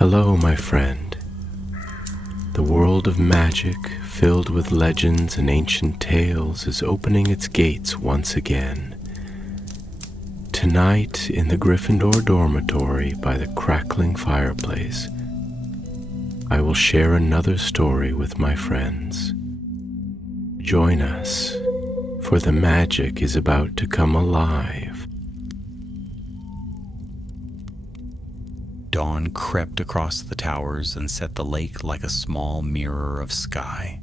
Hello, my friend. The world of magic, filled with legends and ancient tales, is opening its gates once again. Tonight, in the Gryffindor dormitory by the crackling fireplace, I will share another story with my friends. Join us, for the magic is about to come alive. Dawn crept across the towers and set the lake like a small mirror of sky.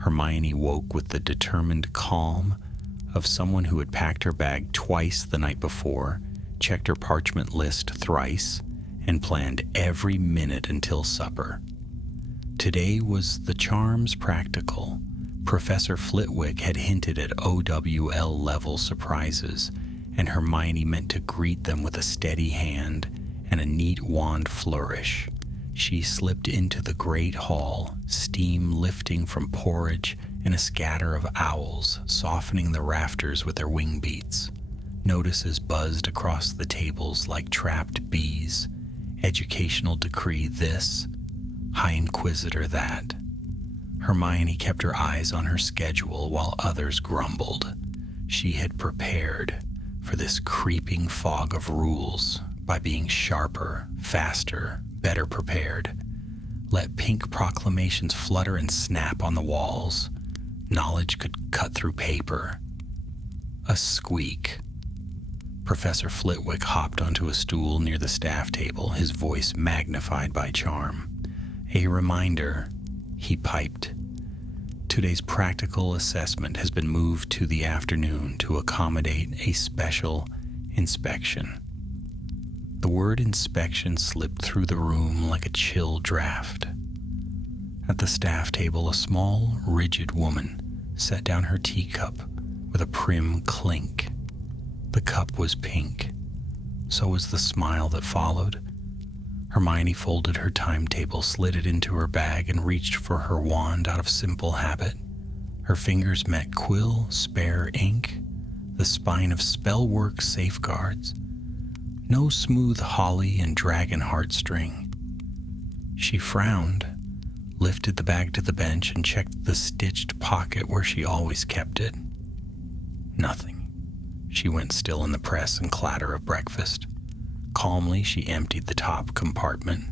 Hermione woke with the determined calm of someone who had packed her bag twice the night before, checked her parchment list thrice, and planned every minute until supper. Today was the charms practical. Professor Flitwick had hinted at OWL-level surprises, and Hermione meant to greet them with a steady hand and a neat wand flourish. She slipped into the great hall, steam lifting from porridge and a scatter of owls softening the rafters with their wing beats. Notices buzzed across the tables like trapped bees. Educational decree this, High Inquisitor that. Hermione kept her eyes on her schedule while others grumbled. She had prepared for this creeping fog of rules by being sharper, faster, better prepared. Let pink proclamations flutter and snap on the walls. Knowledge could cut through paper. A squeak. Professor Flitwick hopped onto a stool near the staff table, his voice magnified by charm. A reminder, he piped. Today's practical assessment has been moved to the afternoon to accommodate a special inspection. The word inspection slipped through the room like a chill draft. At the staff table, a small, rigid woman set down her teacup with a prim clink. The cup was pink. So was the smile that followed. Hermione folded her timetable, slid it into her bag, and reached for her wand out of simple habit. Her fingers met quill, spare ink, the spine of spellwork safeguards. No smooth holly and dragon heartstring. She frowned, lifted the bag to the bench, and checked the stitched pocket where she always kept it. Nothing. She went still in the press and clatter of breakfast. Calmly, she emptied the top compartment.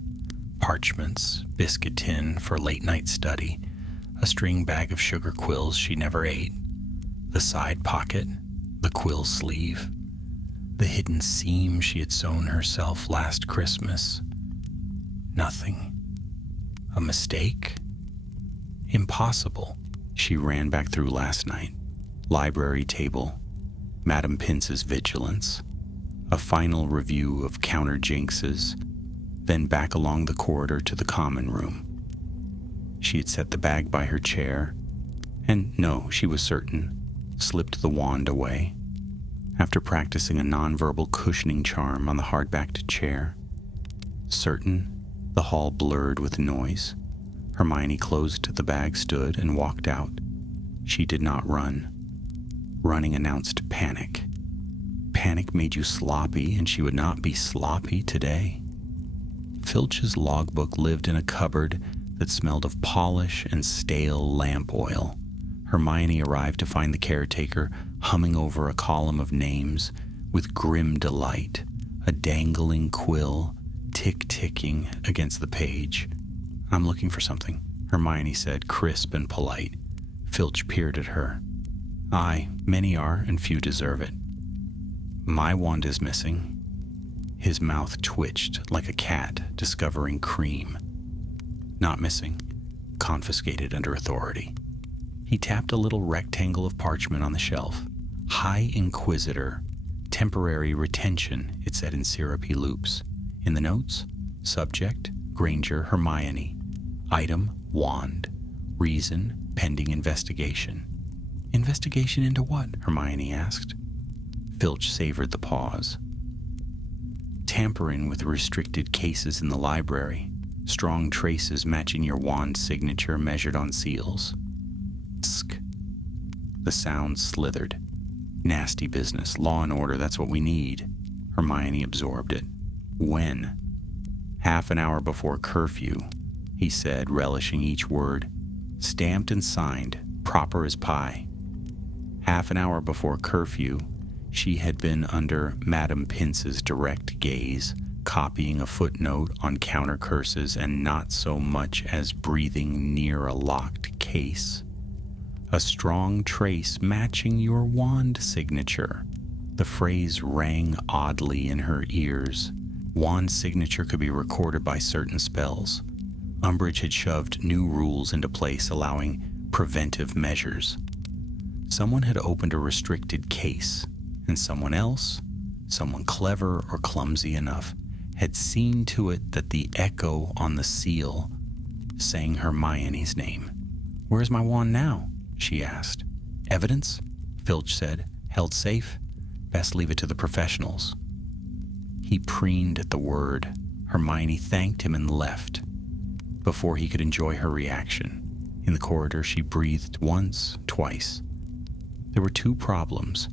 Parchments, biscuit tin for late-night study, a string bag of sugar quills she never ate, the side pocket, the quill sleeve, the hidden seam she had sewn herself last Christmas. Nothing. A mistake? Impossible. She ran back through last night. Library table, Madame Pince's vigilance, a final review of counter jinxes, then back along the corridor to the common room. She had set the bag by her chair, and no, she was certain, slipped the wand away. After practicing a nonverbal cushioning charm on the hard-backed chair. Certain, the hall blurred with noise. Hermione closed the bag, stood, and walked out. She did not run. Running announced panic. Panic made you sloppy, and she would not be sloppy today. Filch's logbook lived in a cupboard that smelled of polish and stale lamp oil. Hermione arrived to find the caretaker humming over a column of names with grim delight, a dangling quill tick-ticking against the page. "I'm looking for something," Hermione said, crisp and polite. Filch peered at her. "Aye, many are, and few deserve it." "My wand is missing." His mouth twitched like a cat discovering cream. "Not missing. Confiscated under authority." He tapped a little rectangle of parchment on the shelf. High Inquisitor. Temporary retention, it said in syrupy loops. In the notes, subject, Granger, Hermione. Item, wand. Reason, pending investigation. "Investigation into what?" Hermione asked. Filch savored the pause. "Tampering with restricted cases in the library. Strong traces matching your wand signature measured on seals." Tsk. The sound slithered. "Nasty business. Law and order, that's what we need." Hermione absorbed it. "When?" "Half an hour before curfew," he said, relishing each word. Stamped and signed, proper as pie. Half an hour before curfew, she had been under Madame Pince's direct gaze, copying a footnote on counter curses and not so much as breathing near a locked case. "A strong trace matching your wand signature." The phrase rang oddly in her ears. Wand signature could be recorded by certain spells. Umbridge had shoved new rules into place allowing preventive measures. Someone had opened a restricted case, and someone else, someone clever or clumsy enough, had seen to it that the echo on the seal sang Hermione's name. "Where's my wand now?" she asked. "Evidence?" Filch said. "Held safe? Best leave it to the professionals." He preened at the word. Hermione thanked him and left before he could enjoy her reaction. In the corridor, she breathed once, twice. There were two problems,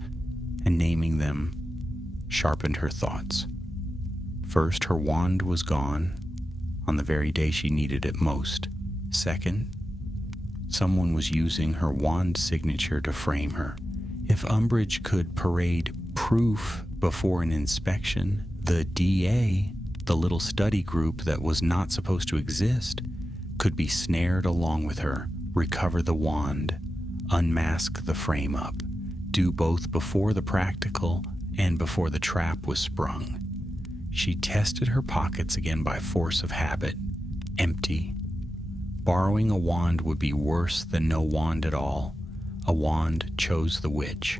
and naming them sharpened her thoughts. First, her wand was gone on the very day she needed it most. Second, someone was using her wand signature to frame her. If Umbridge could parade proof before an inspection, the DA, the little study group that was not supposed to exist, could be snared along with her, recover the wand, unmask the frame-up, do both before the practical and before the trap was sprung. She tested her pockets again by force of habit. Empty. Borrowing a wand would be worse than no wand at all. A wand chose the witch,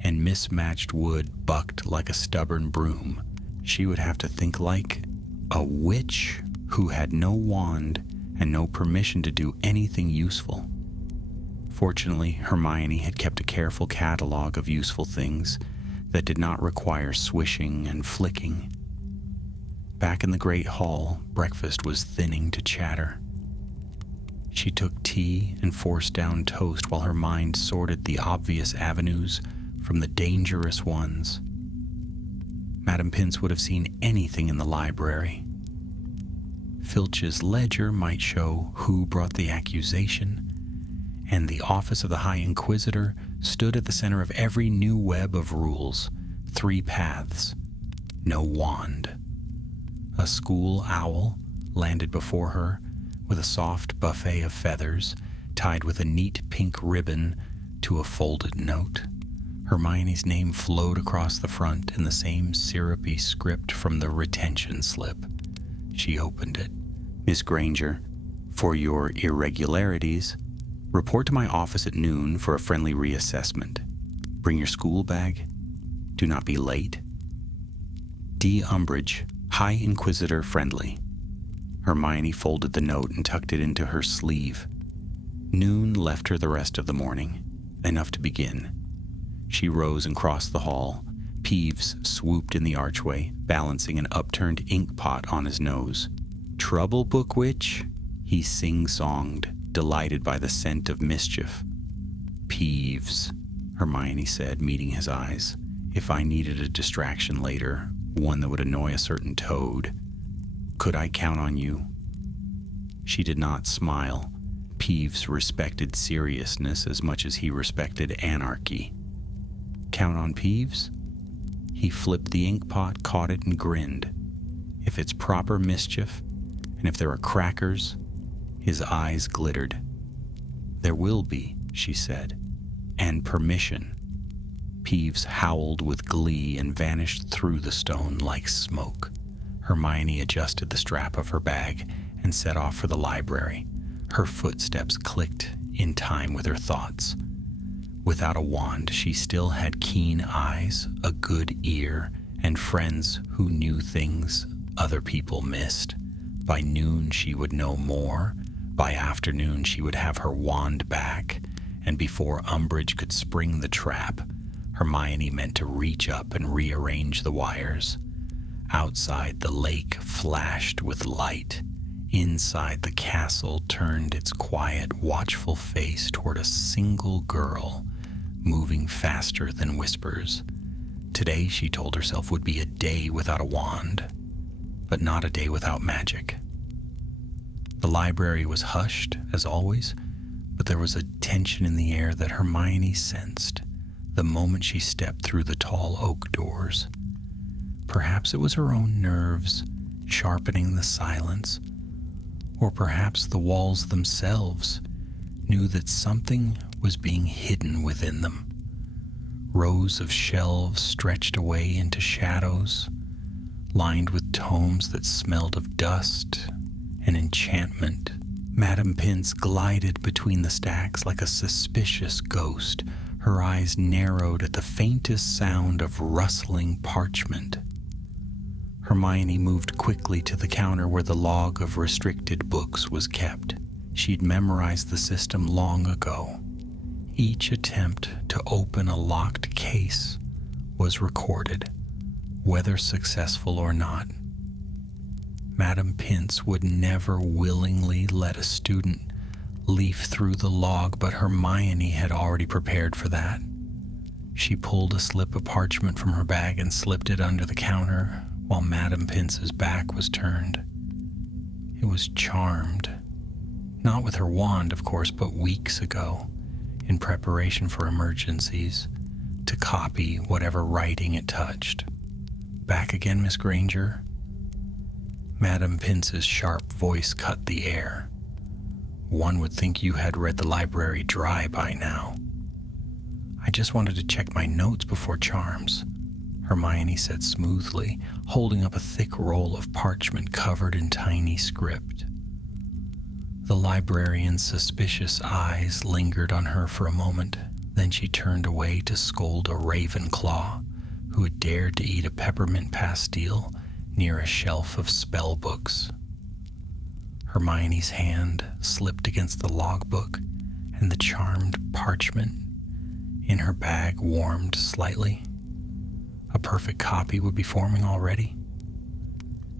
and mismatched wood bucked like a stubborn broom. She would have to think like a witch who had no wand and no permission to do anything useful. Fortunately, Hermione had kept a careful catalog of useful things that did not require swishing and flicking. Back in the great hall, breakfast was thinning to chatter. She took tea and forced down toast while her mind sorted the obvious avenues from the dangerous ones. Madame Pince would have seen anything in the library. Filch's ledger might show who brought the accusation, and the office of the High Inquisitor stood at the center of every new web of rules. 3 paths. No wand. A school owl landed before her with a soft buffet of feathers tied with a neat pink ribbon to a folded note. Hermione's name flowed across the front in the same syrupy script from the retention slip. She opened it. "Miss Granger, for your irregularities, report to my office at noon for a friendly reassessment. Bring your school bag. Do not be late. D. Umbridge, High Inquisitor friendly." Hermione folded the note and tucked it into her sleeve. Noon left her the rest of the morning, enough to begin. She rose and crossed the hall. Peeves swooped in the archway, balancing an upturned ink pot on his nose. "Trouble, Bookwitch?" he sing-songed, delighted by the scent of mischief. "Peeves," Hermione said, meeting his eyes. "If I needed a distraction later, one that would annoy a certain toad, could I count on you?" She did not smile. Peeves respected seriousness as much as he respected anarchy. "Count on Peeves?" He flipped the ink pot, caught it, and grinned. "If it's proper mischief, and if there are crackers," his eyes glittered. "There will be," she said, "and permission." Peeves howled with glee and vanished through the stone like smoke. Hermione adjusted the strap of her bag and set off for the library. Her footsteps clicked in time with her thoughts. Without a wand, she still had keen eyes, a good ear, and friends who knew things other people missed. By noon, she would know more. By afternoon, she would have her wand back. And before Umbridge could spring the trap, Hermione meant to reach up and rearrange the wires. Outside, the lake flashed with light. Inside, the castle turned its quiet, watchful face toward a single girl, moving faster than whispers. Today, she told herself, would be a day without a wand. but not a day without magic. The library was hushed, as always, but there was a tension in the air that Hermione sensed the moment she stepped through the tall oak doors. Perhaps it was her own nerves sharpening the silence, or perhaps the walls themselves knew that something was being hidden within them. Rows of shelves stretched away into shadows, lined with tomes that smelled of dust and enchantment. Madame Pince glided between the stacks like a suspicious ghost, her eyes narrowed at the faintest sound of rustling parchment. Hermione moved quickly to the counter where the log of restricted books was kept. She'd memorized the system long ago. Each attempt to open a locked case was recorded, whether successful or not. Madame Pince would never willingly let a student leaf through the log, but Hermione had already prepared for that. She pulled a slip of parchment from her bag and slipped it under the counter while Madame Pince's back was turned. It was charmed. Not with her wand, of course, but weeks ago, in preparation for emergencies, to copy whatever writing it touched. Back again, Miss Granger? Madame Pince's sharp voice cut the air. One would think you had read the library dry by now. I just wanted to check my notes before charms, Hermione said smoothly, holding up a thick roll of parchment covered in tiny script. The librarian's suspicious eyes lingered on her for a moment, then she turned away to scold a Ravenclaw who had dared to eat a peppermint pastille near a shelf of spell books. Hermione's hand slipped against the logbook, and the charmed parchment in her bag warmed slightly. A perfect copy would be forming already.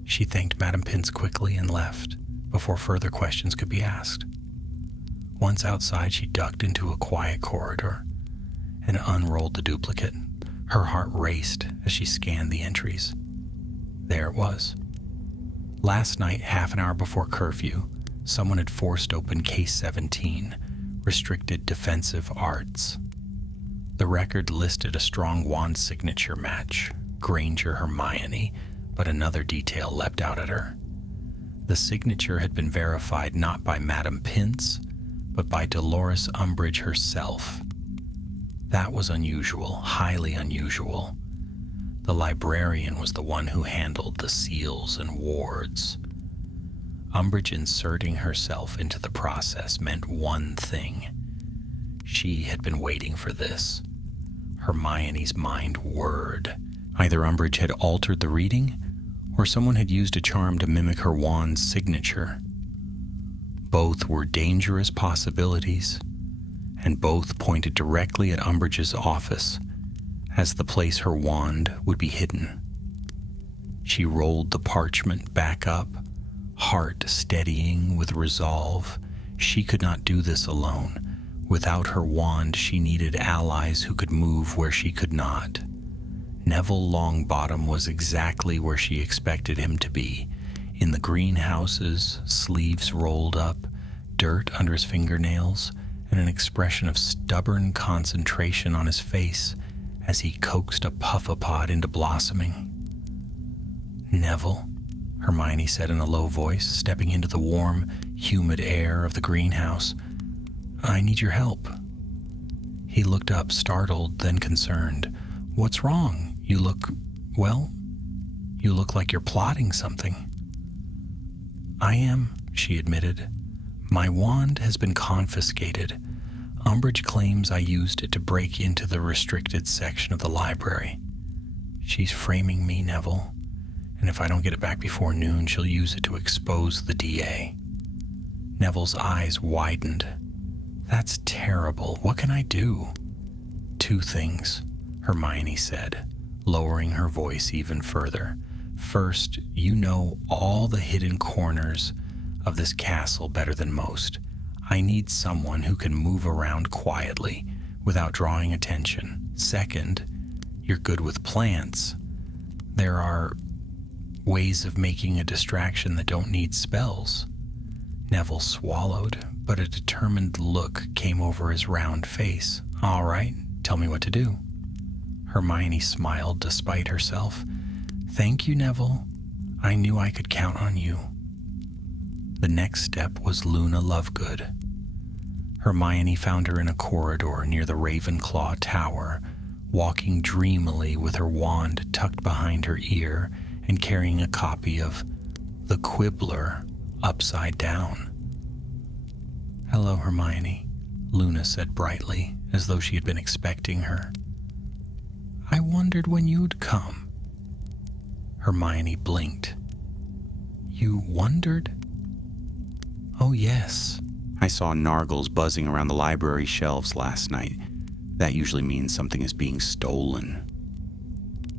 She thanked Madame Pince quickly and left before further questions could be asked. Once outside, she ducked into a quiet corridor and unrolled the duplicate. Her heart raced as she scanned the entries. There it was. Last night, half an hour before curfew, someone had forced open Case 17, Restricted Defensive Arts. The record listed a strong wand signature match, Granger Hermione, but another detail leapt out at her. The signature had been verified not by Madame Pince, but by Dolores Umbridge herself. That was unusual, highly unusual. The librarian was the one who handled the seals and wards. Umbridge inserting herself into the process meant one thing. She had been waiting for this. Hermione's mind whirred. Either Umbridge had altered the reading, or someone had used a charm to mimic her wand's signature. Both were dangerous possibilities, and both pointed directly at Umbridge's office as the place her wand would be hidden. She rolled the parchment back up, heart steadying with resolve. She could not do this alone. Without her wand, she needed allies who could move where she could not. Neville Longbottom was exactly where she expected him to be, in the greenhouses, sleeves rolled up, dirt under his fingernails, and an expression of stubborn concentration on his face as he coaxed a puffapod into blossoming. Neville, Hermione said in a low voice, stepping into the warm, humid air of the greenhouse, I need your help. He looked up, startled, then concerned. What's wrong? You look like you're plotting something. I am, she admitted. My wand has been confiscated. Umbridge claims I used it to break into the restricted section of the library. She's framing me, Neville, and if I don't get it back before noon, she'll use it to expose the DA. Neville's eyes widened. That's terrible. What can I do? 2 things, Hermione said, lowering her voice even further. First, you know all the hidden corners of this castle better than most. I need someone who can move around quietly without drawing attention. Second, you're good with plants. There are, Ways of making a distraction that don't need spells. Neville swallowed, but a determined look came over his round face. All right, tell me what to do. Hermione smiled despite herself. Thank you, Neville. I knew I could count on you. The next step was Luna Lovegood. Hermione found her in a corridor near the Ravenclaw Tower, walking dreamily with her wand tucked behind her ear and carrying a copy of The Quibbler upside down. Hello, Hermione, Luna said brightly, as though she had been expecting her. I wondered when you'd come. Hermione blinked. You wondered? Oh, yes. I saw nargles buzzing around the library shelves last night. That usually means something is being stolen.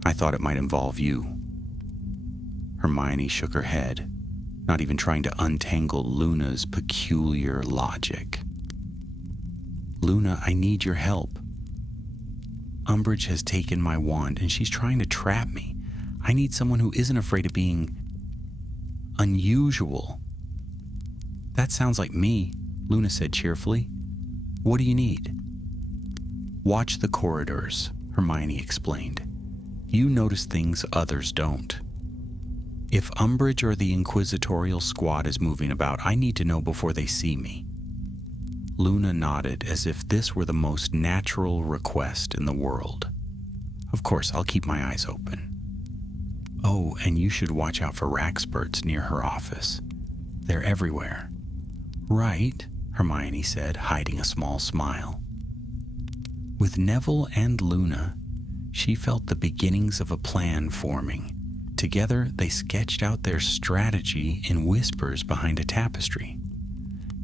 I thought it might involve you. Hermione shook her head, not even trying to untangle Luna's peculiar logic. Luna, I need your help. Umbridge has taken my wand and she's trying to trap me. I need someone who isn't afraid of being unusual. That sounds like me, Luna said cheerfully. What do you need? Watch the corridors, Hermione explained. You notice things others don't. If Umbridge or the Inquisitorial squad is moving about, I need to know before they see me. Luna nodded as if this were the most natural request in the world. Of course, I'll keep my eyes open. Oh, and you should watch out for Raxburts near her office. They're everywhere. Right, Hermione said, hiding a small smile. With Neville and Luna, she felt the beginnings of a plan forming. Together, they sketched out their strategy in whispers behind a tapestry.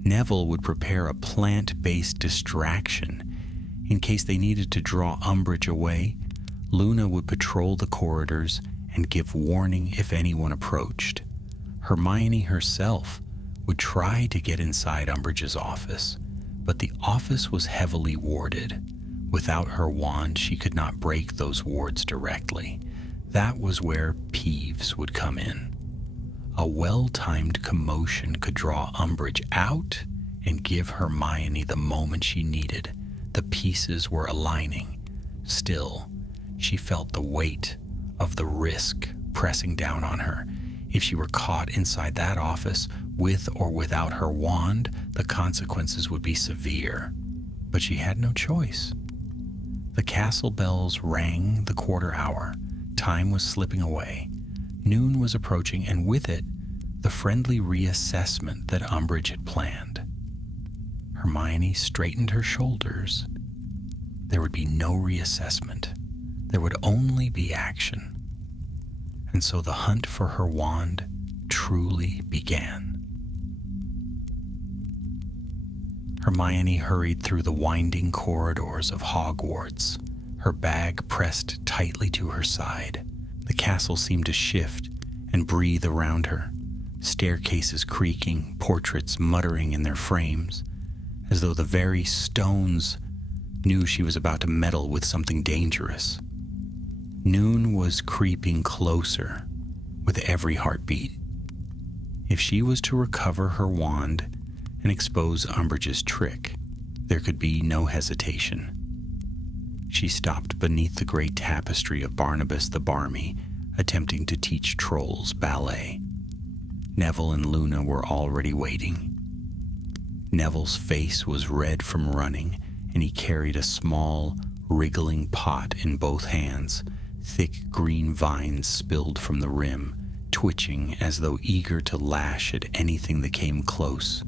Neville would prepare a plant-based distraction. In case they needed to draw Umbridge away, Luna would patrol the corridors and give warning if anyone approached. Hermione herself would try to get inside Umbridge's office, but the office was heavily warded. Without her wand, she could not break those wards directly. That was where Peeves would come in. A well-timed commotion could draw Umbridge out and give Hermione the moment she needed. The pieces were aligning. Still, she felt the weight of the risk pressing down on her. If she were caught inside that office, with or without her wand, the consequences would be severe. But she had no choice. The castle bells rang the quarter hour. Time was slipping away. Noon was approaching, and with it, the friendly reassessment that Umbridge had planned. Hermione straightened her shoulders. There would be no reassessment. There would only be action. And so the hunt for her wand truly began. Hermione hurried through the winding corridors of Hogwarts, her bag pressed tightly to her side. The castle seemed to shift and breathe around her, staircases creaking, portraits muttering in their frames, as though the very stones knew she was about to meddle with something dangerous. Noon was creeping closer with every heartbeat. If she was to recover her wand and expose Umbridge's trick, there could be no hesitation. She stopped beneath the great tapestry of Barnabas the Barmy, attempting to teach trolls ballet. Neville and Luna were already waiting. Neville's face was red from running, and he carried a small, wriggling pot in both hands. Thick green vines spilled from the rim, twitching as though eager to lash at anything that came close.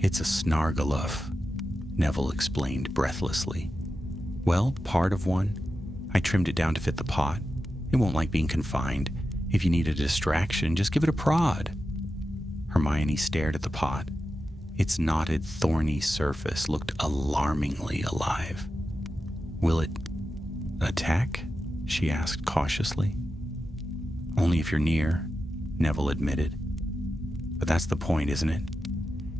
It's a snargaluff, Neville explained breathlessly. Well, part of one. I trimmed it down to fit the pot. It won't like being confined. If you need a distraction, just give it a prod. Hermione stared at the pot. Its knotted, thorny surface looked alarmingly alive. Will it attack? She asked cautiously. Only if you're near, Neville admitted. But that's the point, isn't it?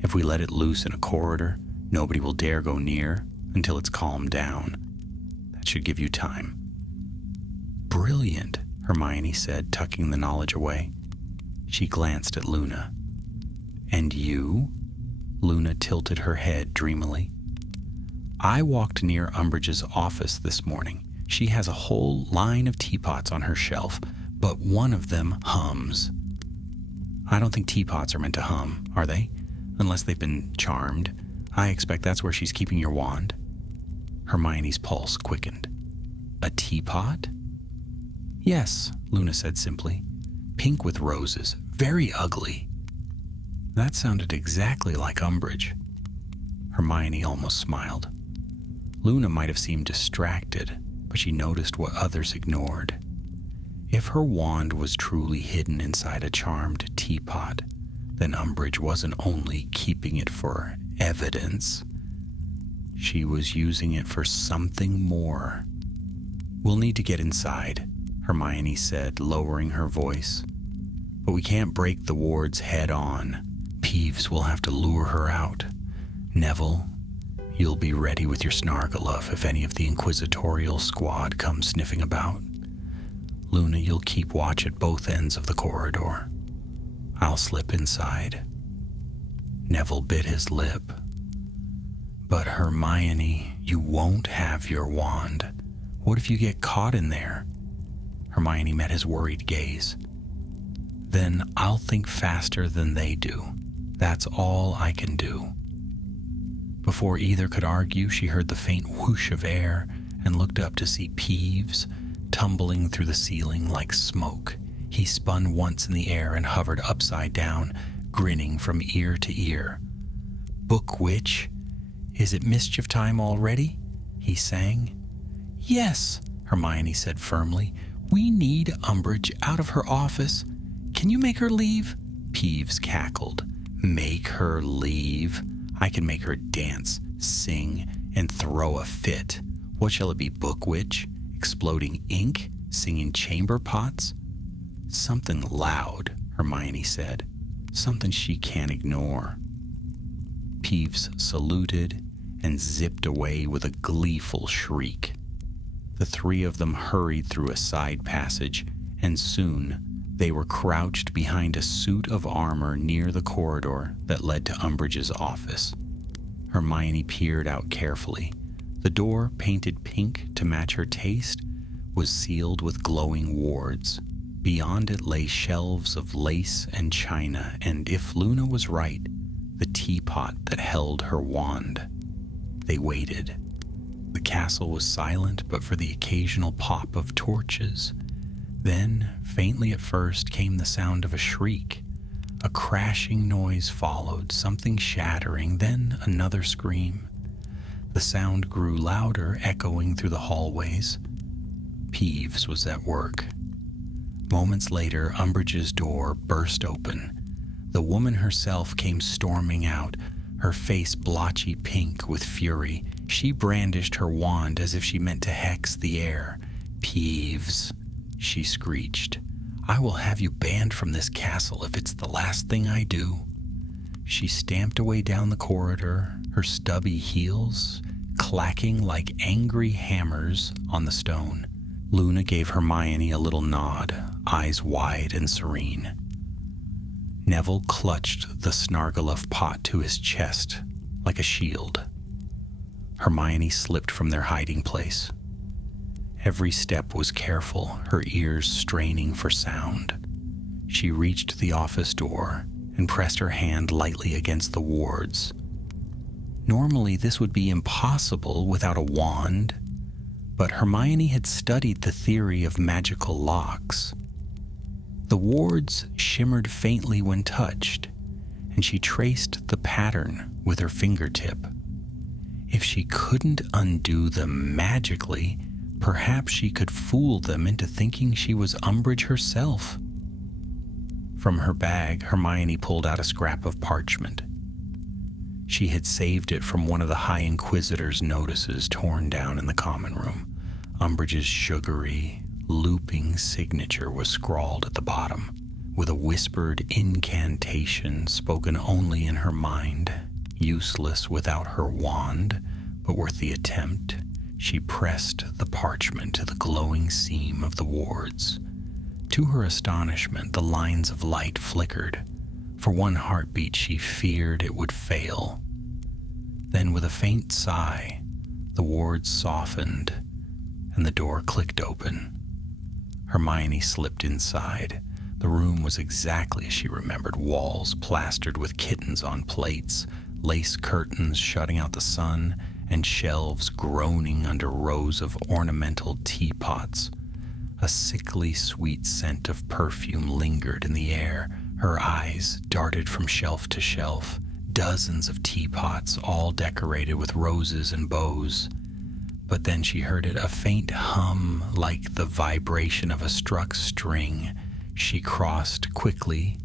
If we let it loose in a corridor, nobody will dare go near until it's calmed down. That should give you time. Brilliant, Hermione said, tucking the knowledge away. She glanced at Luna. And you? Luna tilted her head dreamily. I walked near Umbridge's office this morning. She has a whole line of teapots on her shelf, but one of them hums. I don't think teapots are meant to hum, are they? Unless they've been charmed. I expect that's where she's keeping your wand. Hermione's pulse quickened. A teapot? Yes, Luna said simply. Pink with roses. Very ugly. That sounded exactly like Umbridge. Hermione almost smiled. Luna might have seemed distracted, but she noticed what others ignored. If her wand was truly hidden inside a charmed teapot, then Umbridge wasn't only keeping it for evidence. She was using it for something more. We'll need to get inside, Hermione said, lowering her voice. But we can't break the wards head on. Peeves will have to lure her out. Neville, you'll be ready with your Snargaluff if any of the inquisitorial squad comes sniffing about. Luna, you'll keep watch at both ends of the corridor. I'll slip inside. Neville bit his lip. But Hermione, you won't have your wand. What if you get caught in there? Hermione met his worried gaze. Then I'll think faster than they do. That's all I can do. Before either could argue, she heard the faint whoosh of air and looked up to see Peeves tumbling through the ceiling like smoke. He spun once in the air and hovered upside down, grinning from ear to ear. Book Witch, is it mischief time already? He sang. Yes, Hermione said firmly. We need Umbridge out of her office. Can you make her leave? Peeves cackled. Make her leave? I can make her dance, sing, and throw a fit. What shall it be, Book Witch? Exploding ink? Singing chamber pots? Something loud, Hermione said. Something she can't ignore. Peeves saluted and zipped away with a gleeful shriek. The three of them hurried through a side passage, and soon they were crouched behind a suit of armor near the corridor that led to Umbridge's office. Hermione peered out carefully. The door, painted pink to match her taste, was sealed with glowing wards. Beyond it lay shelves of lace and china, and if Luna was right, the teapot that held her wand. They waited. The castle was silent but for the occasional pop of torches. Then, faintly at first, came the sound of a shriek. A crashing noise followed, something shattering, then another scream. The sound grew louder, echoing through the hallways. Peeves was at work. Moments later, Umbridge's door burst open. The woman herself came storming out, her face blotchy pink with fury. She brandished her wand as if she meant to hex the air. Peeves, she screeched. I will have you banned from this castle if it's the last thing I do. She stamped away down the corridor, her stubby heels clacking like angry hammers on the stone. Luna gave Hermione a little nod, eyes wide and serene. Neville clutched the Snargaluff pot to his chest like a shield. Hermione slipped from their hiding place. Every step was careful, her ears straining for sound. She reached the office door and pressed her hand lightly against the wards. Normally, this would be impossible without a wand, but Hermione had studied the theory of magical locks. The wards shimmered faintly when touched, and she traced the pattern with her fingertip. If she couldn't undo them magically, perhaps she could fool them into thinking she was Umbridge herself. From her bag, Hermione pulled out a scrap of parchment. She had saved it from one of the High Inquisitor's notices torn down in the common room. Umbridge's sugary, looping signature was scrawled at the bottom, with a whispered incantation spoken only in her mind. Useless without her wand, but worth the attempt. She pressed the parchment to the glowing seam of the wards. To her astonishment, the lines of light flickered. For one heartbeat, she feared it would fail. Then, with a faint sigh, the wards softened and the door clicked open. Hermione slipped inside. The room was exactly as she remembered, walls plastered with kittens on plates, lace curtains shutting out the sun, and shelves groaning under rows of ornamental teapots. A sickly sweet scent of perfume lingered in the air. Her eyes darted from shelf to shelf, dozens of teapots, all decorated with roses and bows. But then she heard it, a faint hum like the vibration of a struck string. She crossed quickly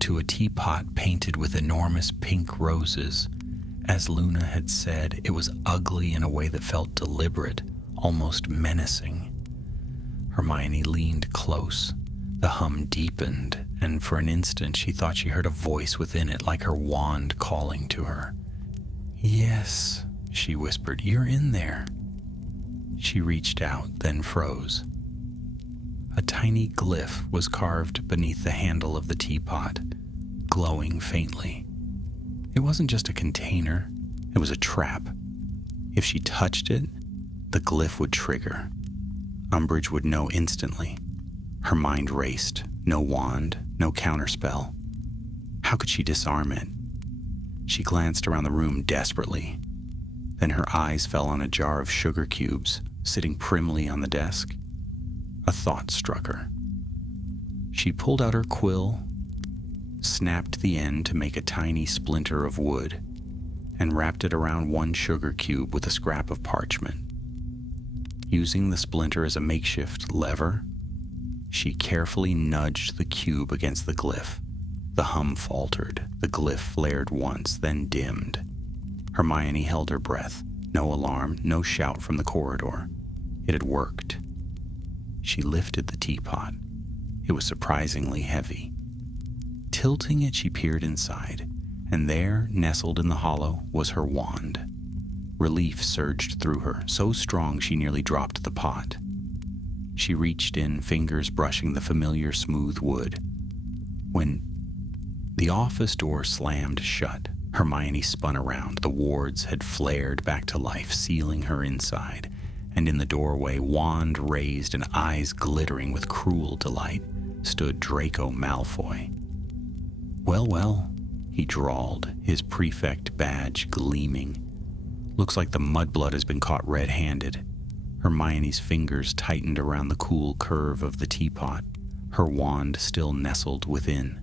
to a teapot painted with enormous pink roses. As Luna had said, it was ugly in a way that felt deliberate, almost menacing. Hermione leaned close. The hum deepened, and for an instant she thought she heard a voice within it, like her wand calling to her. "Yes," she whispered, "you're in there." She reached out, then froze. A tiny glyph was carved beneath the handle of the teapot, glowing faintly. It wasn't just a container, it was a trap. If she touched it, the glyph would trigger. Umbridge would know instantly. Her mind raced. No wand, no counterspell. How could she disarm it? She glanced around the room desperately. Then her eyes fell on a jar of sugar cubes sitting primly on the desk. A thought struck her. She pulled out her quill, snapped the end to make a tiny splinter of wood, and wrapped it around one sugar cube with a scrap of parchment. Using the splinter as a makeshift lever, she carefully nudged the cube against the glyph. The hum faltered. The glyph flared once, then dimmed. Hermione held her breath. No alarm, no shout from the corridor. It had worked. She lifted the teapot. It was surprisingly heavy. Tilting it, she peered inside, and there, nestled in the hollow, was her wand. Relief surged through her, so strong she nearly dropped the pot. She reached in, fingers brushing the familiar smooth wood. When the office door slammed shut, Hermione spun around. The wards had flared back to life, sealing her inside. And in the doorway, wand raised and eyes glittering with cruel delight, stood Draco Malfoy. "Well, well," he drawled, his prefect badge gleaming. "Looks like the mudblood has been caught red-handed." Hermione's fingers tightened around the cool curve of the teapot, her wand still nestled within.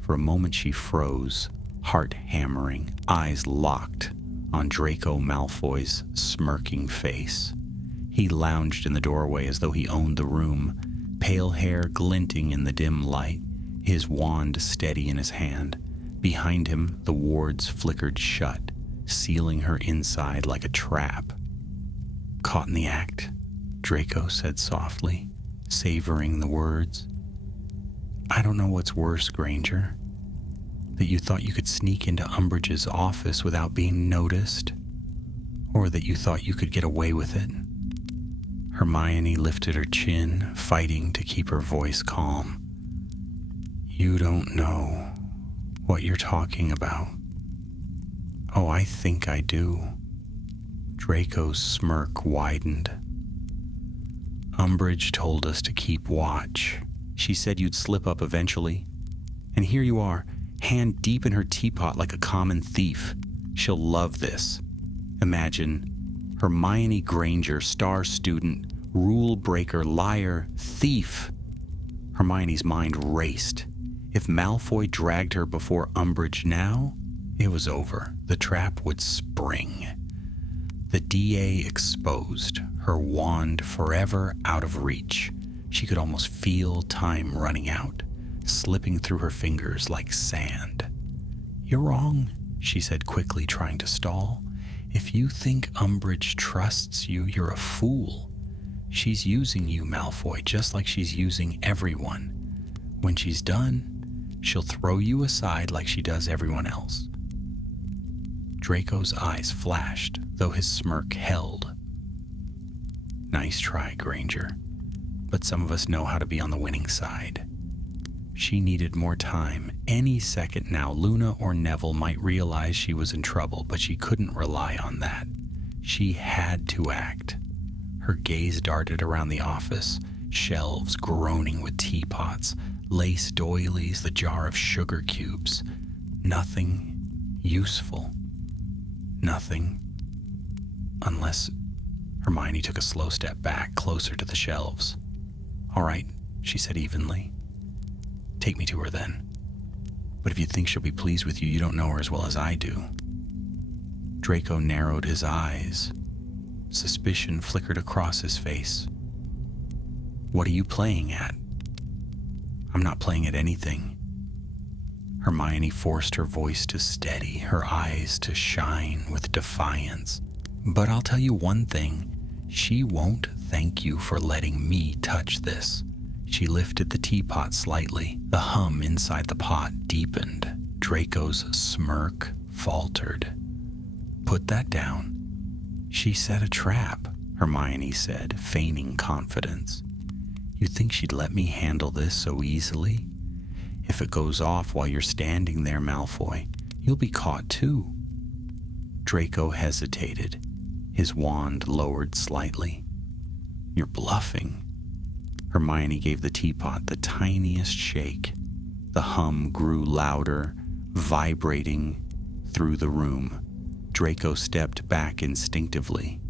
For a moment she froze, heart hammering, eyes locked on Draco Malfoy's smirking face. He lounged in the doorway as though he owned the room, pale hair glinting in the dim light, his wand steady in his hand. Behind him, the wards flickered shut, sealing her inside like a trap. "Caught in the act," Draco said softly, savoring the words. "I don't know what's worse, Granger. That you thought you could sneak into Umbridge's office without being noticed, or that you thought you could get away with it." Hermione lifted her chin, fighting to keep her voice calm. "You don't know what you're talking about." "Oh, I think I do." Draco's smirk widened. "Umbridge told us to keep watch. She said you'd slip up eventually. And here you are, hand deep in her teapot like a common thief. She'll love this. Imagine Hermione Granger, star student, rule breaker, liar, thief." Hermione's mind raced. If Malfoy dragged her before Umbridge now, it was over. The trap would spring. The DA exposed, her wand forever out of reach. She could almost feel time running out, slipping through her fingers like sand. "You're wrong," she said quickly, trying to stall. "If you think Umbridge trusts you, you're a fool. She's using you, Malfoy, just like she's using everyone. When she's done, she'll throw you aside like she does everyone else." Draco's eyes flashed, though his smirk held. "Nice try, Granger. but some of us know how to be on the winning side. She needed more time. Any second now, Luna or Neville might realize she was in trouble, but she couldn't rely on that. She had to act. Her gaze darted around the office, shelves groaning with teapots, lace doilies, the jar of sugar cubes. Nothing useful. Nothing. Unless Hermione took a slow step back, closer to the shelves. "All right," she said evenly. "Take me to her then. But if you think she'll be pleased with you, you don't know her as well as I do." Draco narrowed his eyes. Suspicion flickered across his face. "What are you playing at?" "I'm not playing at anything." Hermione forced her voice to steady, her eyes to shine with defiance. "But I'll tell you one thing. She won't thank you for letting me touch this." She lifted the teapot slightly. The hum inside the pot deepened. Draco's smirk faltered. "Put that down." "She set a trap," Hermione said, feigning confidence. "You think she'd let me handle this so easily? If it goes off while you're standing there, Malfoy, you'll be caught too." Draco hesitated, his wand lowered slightly. "You're bluffing." Hermione gave the teapot the tiniest shake. The hum grew louder, vibrating through the room. Draco stepped back instinctively.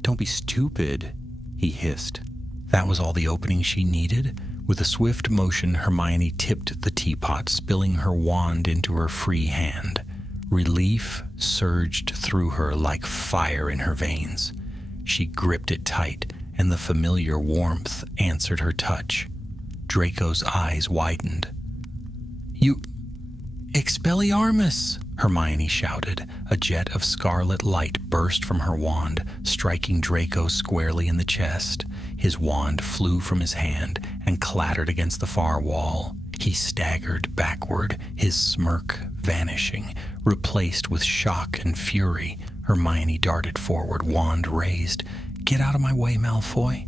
"Don't be stupid," he hissed. That was all the opening she needed. With a swift motion, Hermione tipped the teapot, spilling her wand into her free hand. Relief surged through her like fire in her veins. She gripped it tight, and the familiar warmth answered her touch. Draco's eyes widened. "You... Expelliarmus!" Hermione shouted. A jet of scarlet light burst from her wand, striking Draco squarely in the chest. His wand flew from his hand and clattered against the far wall. He staggered backward, his smirk vanishing, replaced with shock and fury. Hermione darted forward, wand raised. "Get out of my way, Malfoy!"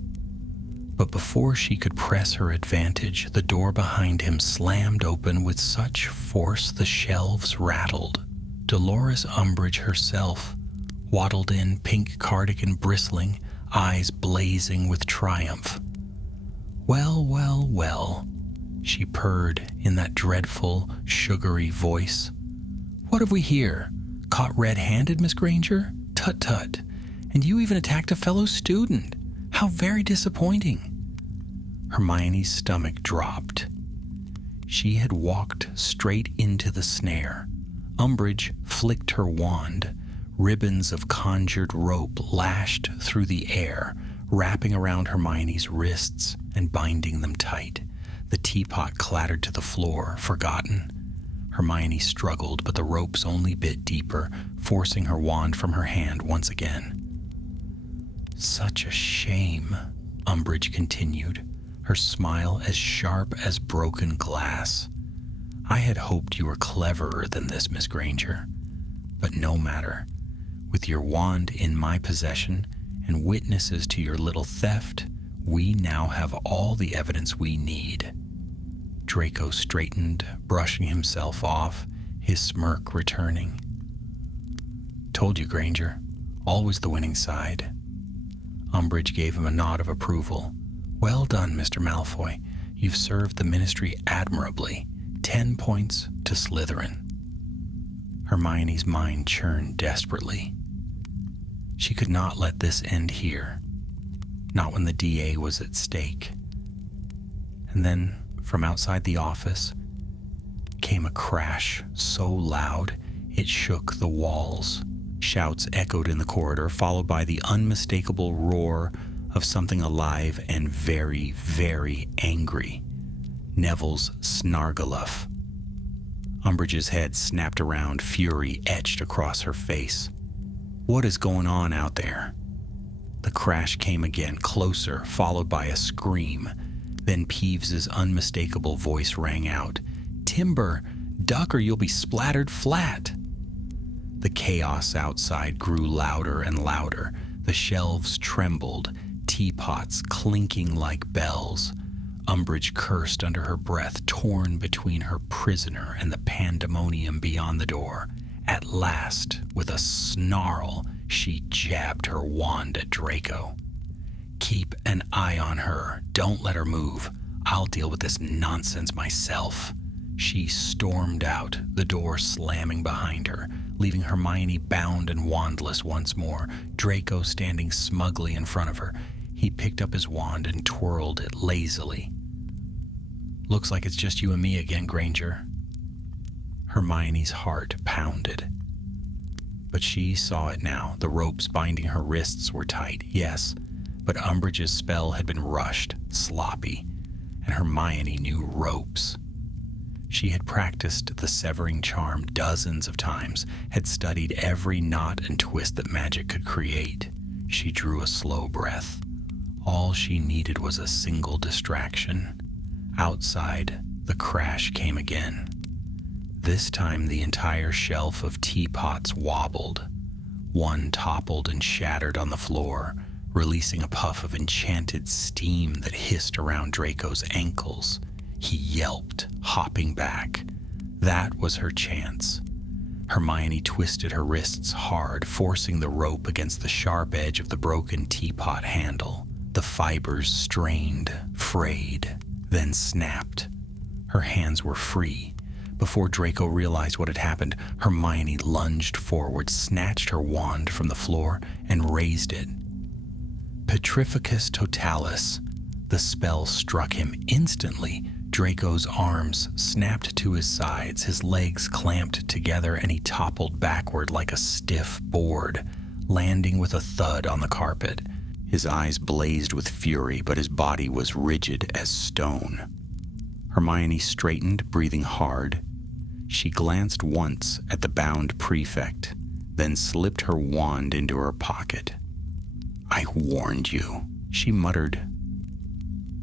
But before she could press her advantage, the door behind him slammed open with such force the shelves rattled. Dolores Umbridge herself waddled in, pink cardigan bristling, eyes blazing with triumph. "Well, well, well," she purred in that dreadful, sugary voice. "What have we here? Caught red-handed, Miss Granger? Tut-tut. And you even attacked a fellow student. How very disappointing." Hermione's stomach dropped. She had walked straight into the snare. Umbridge flicked her wand. Ribbons of conjured rope lashed through the air, wrapping around Hermione's wrists and binding them tight. The teapot clattered to the floor, forgotten. Hermione struggled, but the ropes only bit deeper, forcing her wand from her hand once again. "Such a shame," Umbridge continued, her smile as sharp as broken glass. "I had hoped you were cleverer than this, Miss Granger. But no matter. With your wand in my possession and witnesses to your little theft, we now have all the evidence we need." Draco straightened, brushing himself off, his smirk returning. "Told you, Granger. Always the winning side." Umbridge gave him a nod of approval. "Well done, Mr. Malfoy. You've served the Ministry admirably. 10 points to Slytherin." Hermione's mind churned desperately. She could not let this end here. Not when the DA was at stake. And then, from outside the office, came a crash so loud it shook the walls. Shouts echoed in the corridor, followed by the unmistakable roar of something alive and very, very angry. Neville's Snargaluff. Umbridge's head snapped around, fury etched across her face. "What is going on out there?" The crash came again, closer, followed by a scream. Then Peeves's unmistakable voice rang out. "Timber, duck or you'll be splattered flat." The chaos outside grew louder and louder. The shelves trembled. teapots clinking like bells. Umbridge cursed under her breath, torn between her prisoner and the pandemonium beyond the door. At last, with a snarl, she jabbed her wand at Draco. "Keep an eye on her. Don't let her move. I'll deal with this nonsense myself." She stormed out, the door slamming behind her, leaving Hermione bound and wandless once more, Draco standing smugly in front of her. He picked up his wand and twirled it lazily. "Looks like it's just you and me again, Granger." Hermione's heart pounded. But she saw it now. The ropes binding her wrists were tight, yes, but Umbridge's spell had been rushed, sloppy, and Hermione knew ropes. She had practiced the severing charm dozens of times, had studied every knot and twist that magic could create. She drew a slow breath. All she needed was a single distraction. Outside, the crash came again. This time the entire shelf of teapots wobbled. One toppled and shattered on the floor, releasing a puff of enchanted steam that hissed around Draco's ankles. He yelped, hopping back. That was her chance. Hermione twisted her wrists hard, forcing the rope against the sharp edge of the broken teapot handle. The fibers strained, frayed, then snapped. Her hands were free. Before Draco realized what had happened, Hermione lunged forward, snatched her wand from the floor, and raised it. Petrificus Totalis. The spell struck him instantly. Draco's arms snapped to his sides, his legs clamped together, and he toppled backward like a stiff board, landing with a thud on the carpet. His eyes blazed with fury, but his body was rigid as stone. Hermione straightened, breathing hard. She glanced once at the bound prefect, then slipped her wand into her pocket. "I warned you," she muttered.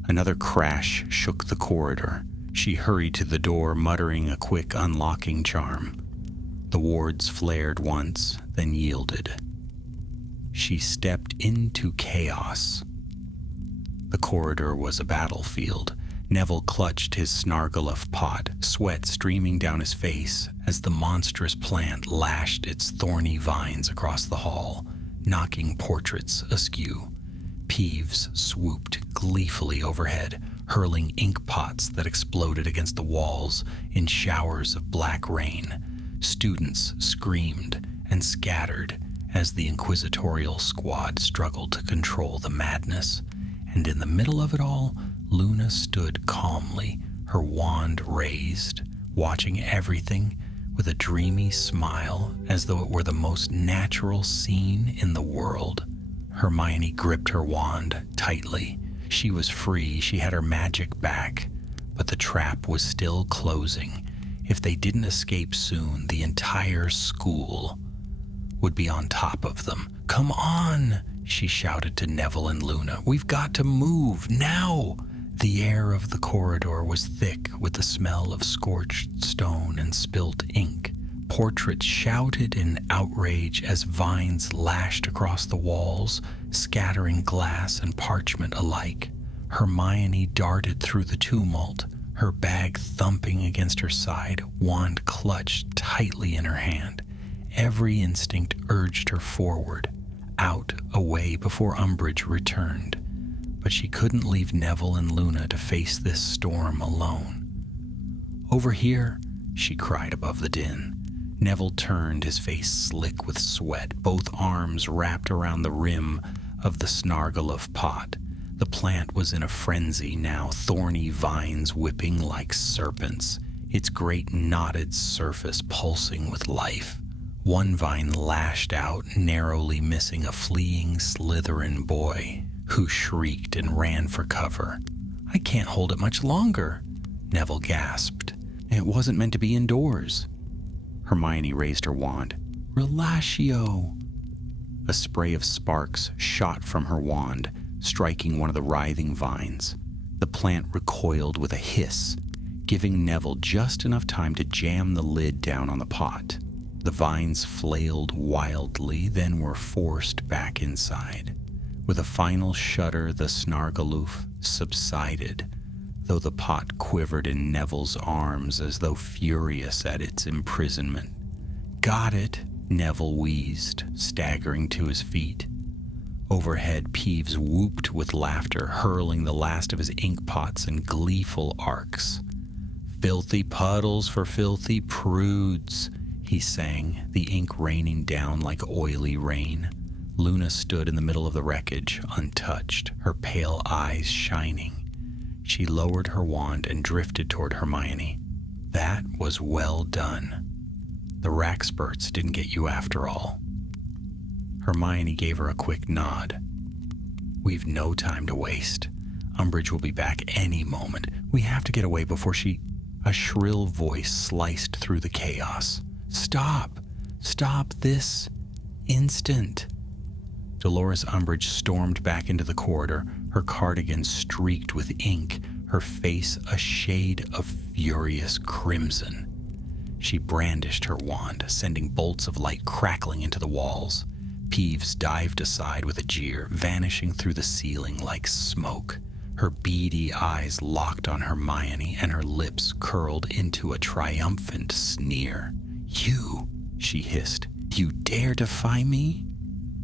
Another crash shook the corridor. She hurried to the door, muttering a quick unlocking charm. The wards flared once, then yielded. She stepped into chaos. The corridor was a battlefield. Neville clutched his Snargaluff pot, sweat streaming down his face as the monstrous plant lashed its thorny vines across the hall, knocking portraits askew. Peeves swooped gleefully overhead, hurling ink pots that exploded against the walls in showers of black rain. Students screamed and scattered as the inquisitorial squad struggled to control the madness. And in the middle of it all, Luna stood calmly, her wand raised, watching everything with a dreamy smile as though it were the most natural scene in the world. Hermione gripped her wand tightly. She was free, she had her magic back, but the trap was still closing. If they didn't escape soon, the entire school would be on top of them. "Come on," she shouted to Neville and Luna. "We've got to move, now!" The air of the corridor was thick with the smell of scorched stone and spilt ink. Portraits shouted in outrage as vines lashed across the walls, scattering glass and parchment alike. Hermione darted through the tumult, her bag thumping against her side, wand clutched tightly in her hand. Every instinct urged her forward, out, away before Umbridge returned. But she couldn't leave Neville and Luna to face this storm alone. "Over here," she cried above the din. Neville turned, his face slick with sweat, both arms wrapped around the rim of the Snargaluff pot. The plant was in a frenzy now, thorny vines whipping like serpents, its great knotted surface pulsing with life. One vine lashed out, narrowly missing a fleeing Slytherin boy, who shrieked and ran for cover. "I can't hold it much longer," Neville gasped. "It wasn't meant to be indoors." Hermione raised her wand. "Relatio!" A spray of sparks shot from her wand, striking one of the writhing vines. The plant recoiled with a hiss, giving Neville just enough time to jam the lid down on the pot. The vines flailed wildly, then were forced back inside. With a final shudder, the snargaloof subsided, though the pot quivered in Neville's arms as though furious at its imprisonment. "Got it," Neville wheezed, staggering to his feet. Overhead, Peeves whooped with laughter, hurling the last of his ink pots in gleeful arcs. "Filthy puddles for filthy prudes," he sang, the ink raining down like oily rain. Luna stood in the middle of the wreckage, untouched, her pale eyes shining. She lowered her wand and drifted toward Hermione. "That was well done. The rack spurts didn't get you after all." Hermione gave her a quick nod. "We've no time to waste. Umbridge will be back any moment. We have to get away before she..." A shrill voice sliced through the chaos. "Stop! Stop this instant!" Dolores Umbridge stormed back into the corridor, her cardigan streaked with ink, her face a shade of furious crimson. She brandished her wand, sending bolts of light crackling into the walls. Peeves dived aside with a jeer, vanishing through the ceiling like smoke. Her beady eyes locked on Hermione, and her lips curled into a triumphant sneer. "You," she hissed, "you dare defy me?"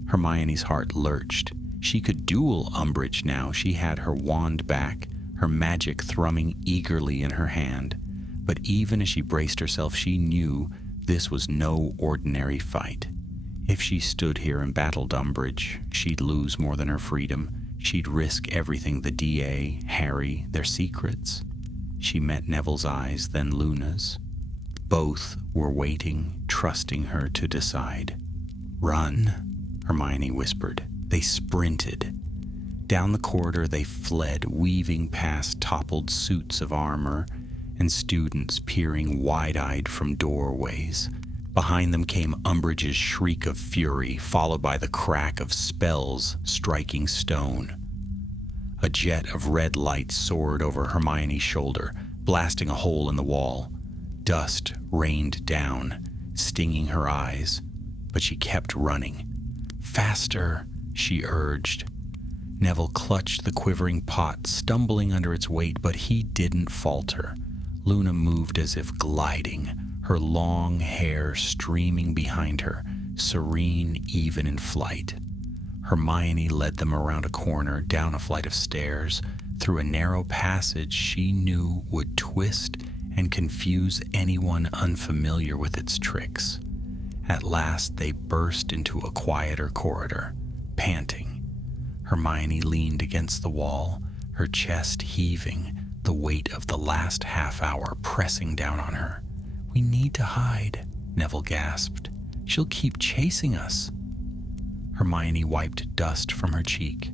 Hermione's heart lurched. She could duel Umbridge now. She had her wand back, her magic thrumming eagerly in her hand. But even as she braced herself, she knew this was no ordinary fight. If she stood here and battled Umbridge, she'd lose more than her freedom. She'd risk everything, the DA, Harry, their secrets. She met Neville's eyes, then Luna's. Both were waiting, trusting her to decide. "Run," Hermione whispered. They sprinted. Down the corridor they fled, weaving past toppled suits of armor and students peering wide-eyed from doorways. Behind them came Umbridge's shriek of fury, followed by the crack of spells striking stone. A jet of red light soared over Hermione's shoulder, blasting a hole in the wall. Dust rained down, stinging her eyes, but she kept running. "Faster," she urged. Neville clutched the quivering pot, stumbling under its weight, but he didn't falter. Luna moved as if gliding, her long hair streaming behind her, serene even in flight. Hermione led them around a corner, down a flight of stairs, through a narrow passage she knew would twist and confuse anyone unfamiliar with its tricks. At last they burst into a quieter corridor, panting. Hermione leaned against the wall, her chest heaving, the weight of the last half hour pressing down on her. "We need to hide," Neville gasped. "She'll keep chasing us." Hermione wiped dust from her cheek.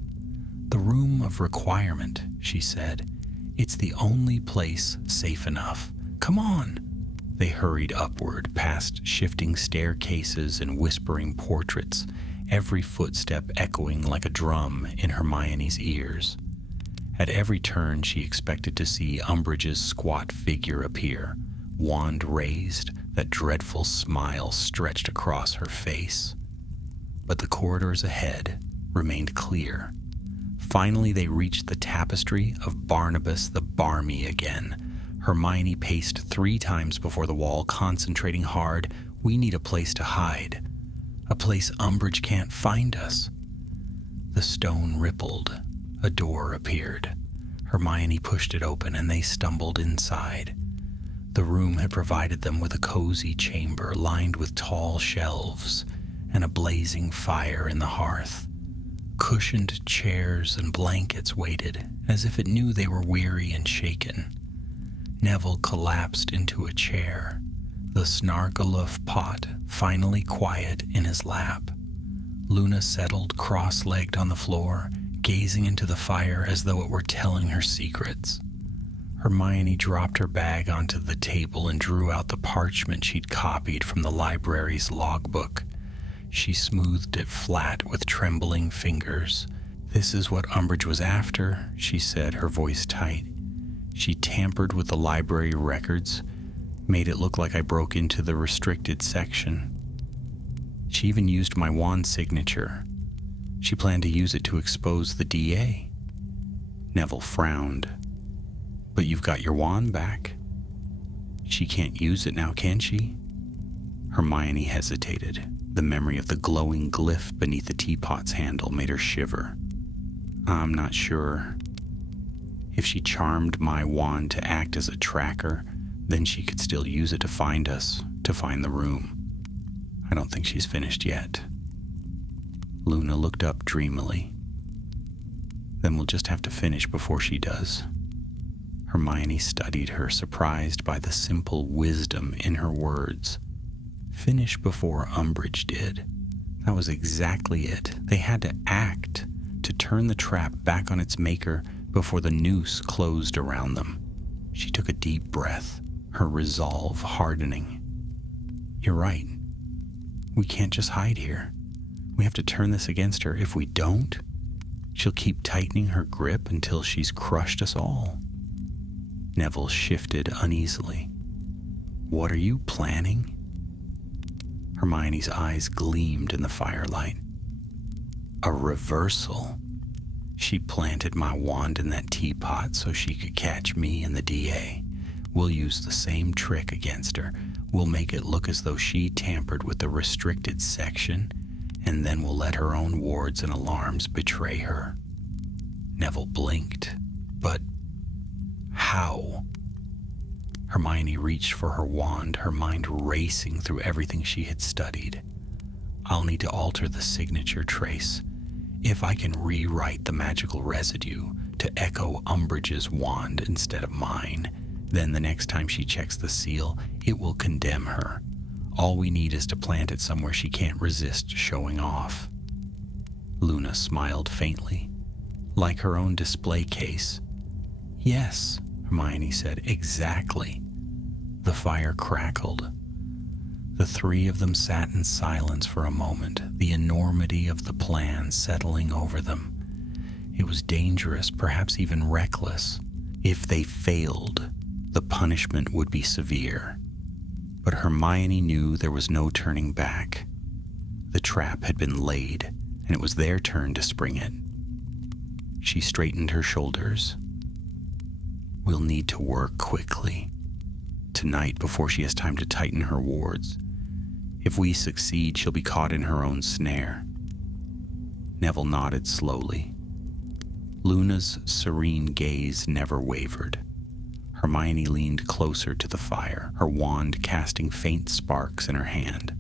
"The room of requirement," she said. "It's the only place safe enough. Come on." They hurried upward, past shifting staircases and whispering portraits, every footstep echoing like a drum in Hermione's ears. At every turn she expected to see Umbridge's squat figure appear, wand raised, that dreadful smile stretched across her face. But the corridors ahead remained clear. Finally they reached the tapestry of Barnabas the Barmy again. Hermione paced 3 times before the wall, concentrating hard. "We need a place to hide. A place Umbridge can't find us." The stone rippled. A door appeared. Hermione pushed it open and they stumbled inside. The room had provided them with a cozy chamber lined with tall shelves and a blazing fire in the hearth. Cushioned chairs and blankets waited, as if it knew they were weary and shaken. Neville collapsed into a chair, the snargaloof pot finally quiet in his lap. Luna settled cross-legged on the floor, gazing into the fire as though it were telling her secrets. Hermione dropped her bag onto the table and drew out the parchment she'd copied from the library's logbook. She smoothed it flat with trembling fingers. "This is what Umbridge was after," she said, her voice tight. "She tampered with the library records, made it look like I broke into the restricted section. She even used my wand signature. She planned to use it to expose the DA. Neville frowned. But you've got your wand back. She can't use it now, can she? Hermione hesitated. The memory of the glowing glyph beneath the teapot's handle made her shiver. I'm not sure. If she charmed my wand to act as a tracker, then she could still use it to find us, to find the room. I don't think she's finished yet. Luna looked up dreamily. Then we'll just have to finish before she does. Hermione studied her, surprised by the simple wisdom in her words. Finish before Umbridge did. That was exactly it. They had to act to turn the trap back on its maker before the noose closed around them. She took a deep breath, her resolve hardening. You're right. We can't just hide here. We have to turn this against her. If we don't, she'll keep tightening her grip until she's crushed us all. Neville shifted uneasily. What are you planning? Hermione's eyes gleamed in the firelight. A reversal. She planted my wand in that teapot so she could catch me and the DA. We'll use the same trick against her. We'll make it look as though she tampered with the restricted section, and then we'll let her own wards and alarms betray her. Neville blinked. But how? Hermione reached for her wand, her mind racing through everything she had studied. I'll need to alter the signature trace. If I can rewrite the magical residue to echo Umbridge's wand instead of mine, then the next time she checks the seal, it will condemn her. All we need is to plant it somewhere she can't resist showing off. Luna smiled faintly, like her own display case. Yes, Hermione said, exactly. The fire crackled. The three of them sat in silence for a moment, the enormity of the plan settling over them. It was dangerous, perhaps even reckless. If they failed, the punishment would be severe. But Hermione knew there was no turning back. The trap had been laid, and it was their turn to spring it. She straightened her shoulders. We'll need to work quickly. Tonight, before she has time to tighten her wards. If we succeed, she'll be caught in her own snare. Neville nodded slowly. Luna's serene gaze never wavered. Hermione leaned closer to the fire, her wand casting faint sparks in her hand.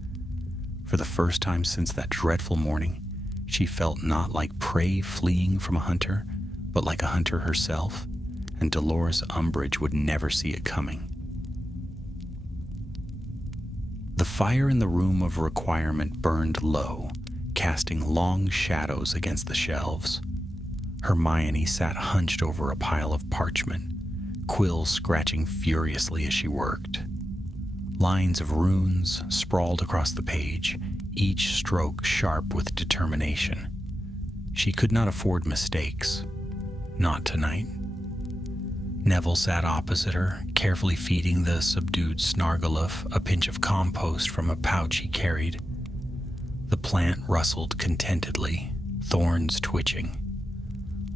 For the first time since that dreadful morning, she felt not like prey fleeing from a hunter, but like a hunter herself, and Dolores Umbridge would never see it coming. The fire in the room of requirement burned low, casting long shadows against the shelves. Hermione sat hunched over a pile of parchment, quill scratching furiously as she worked. Lines of runes sprawled across the page, each stroke sharp with determination. She could not afford mistakes. Not tonight. Neville sat opposite her, carefully feeding the subdued Snargaluf a pinch of compost from a pouch he carried. The plant rustled contentedly, thorns twitching.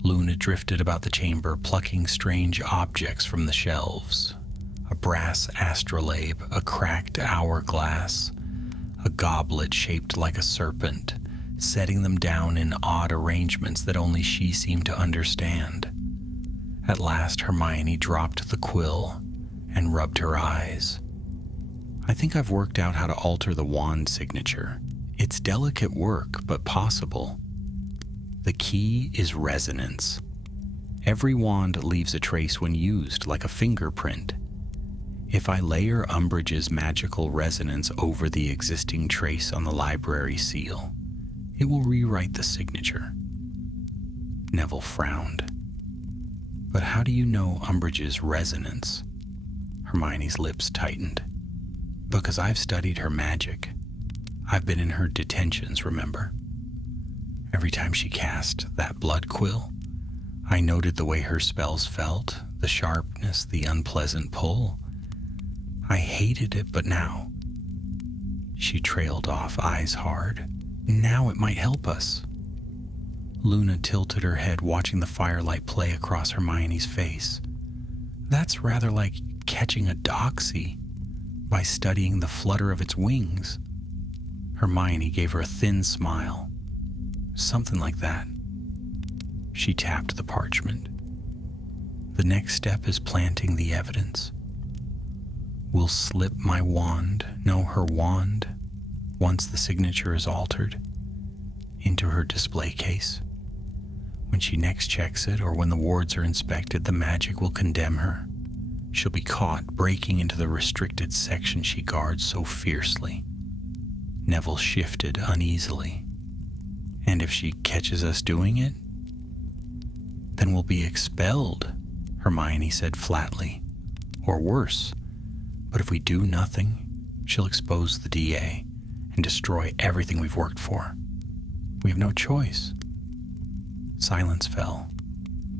Luna drifted about the chamber, plucking strange objects from the shelves. A brass astrolabe, a cracked hourglass, a goblet shaped like a serpent, setting them down in odd arrangements that only she seemed to understand. At last, Hermione dropped the quill and rubbed her eyes. I think I've worked out how to alter the wand signature. It's delicate work, but possible. The key is resonance. Every wand leaves a trace when used, like a fingerprint. If I layer Umbridge's magical resonance over the existing trace on the library seal, it will rewrite the signature. Neville frowned. But how do you know Umbridge's resonance? Hermione's lips tightened. Because I've studied her magic. I've been in her detentions, remember? Every time she cast that blood quill, I noted the way her spells felt, the sharpness, the unpleasant pull. I hated it, but now... She trailed off, eyes hard. Now it might help us. Luna tilted her head, watching the firelight play across Hermione's face. That's rather like catching a doxy by studying the flutter of its wings. Hermione gave her a thin smile. Something like that. She tapped the parchment. The next step is planting the evidence. We'll slip my wand, no, her wand, once the signature is altered, into her display case. When she next checks it, or when the wards are inspected, the magic will condemn her. She'll be caught breaking into the restricted section she guards so fiercely. Neville shifted uneasily. And if she catches us doing it, then we'll be expelled, Hermione said flatly. Or worse. But if we do nothing, she'll expose the DA and destroy everything we've worked for. We have no choice. Silence fell.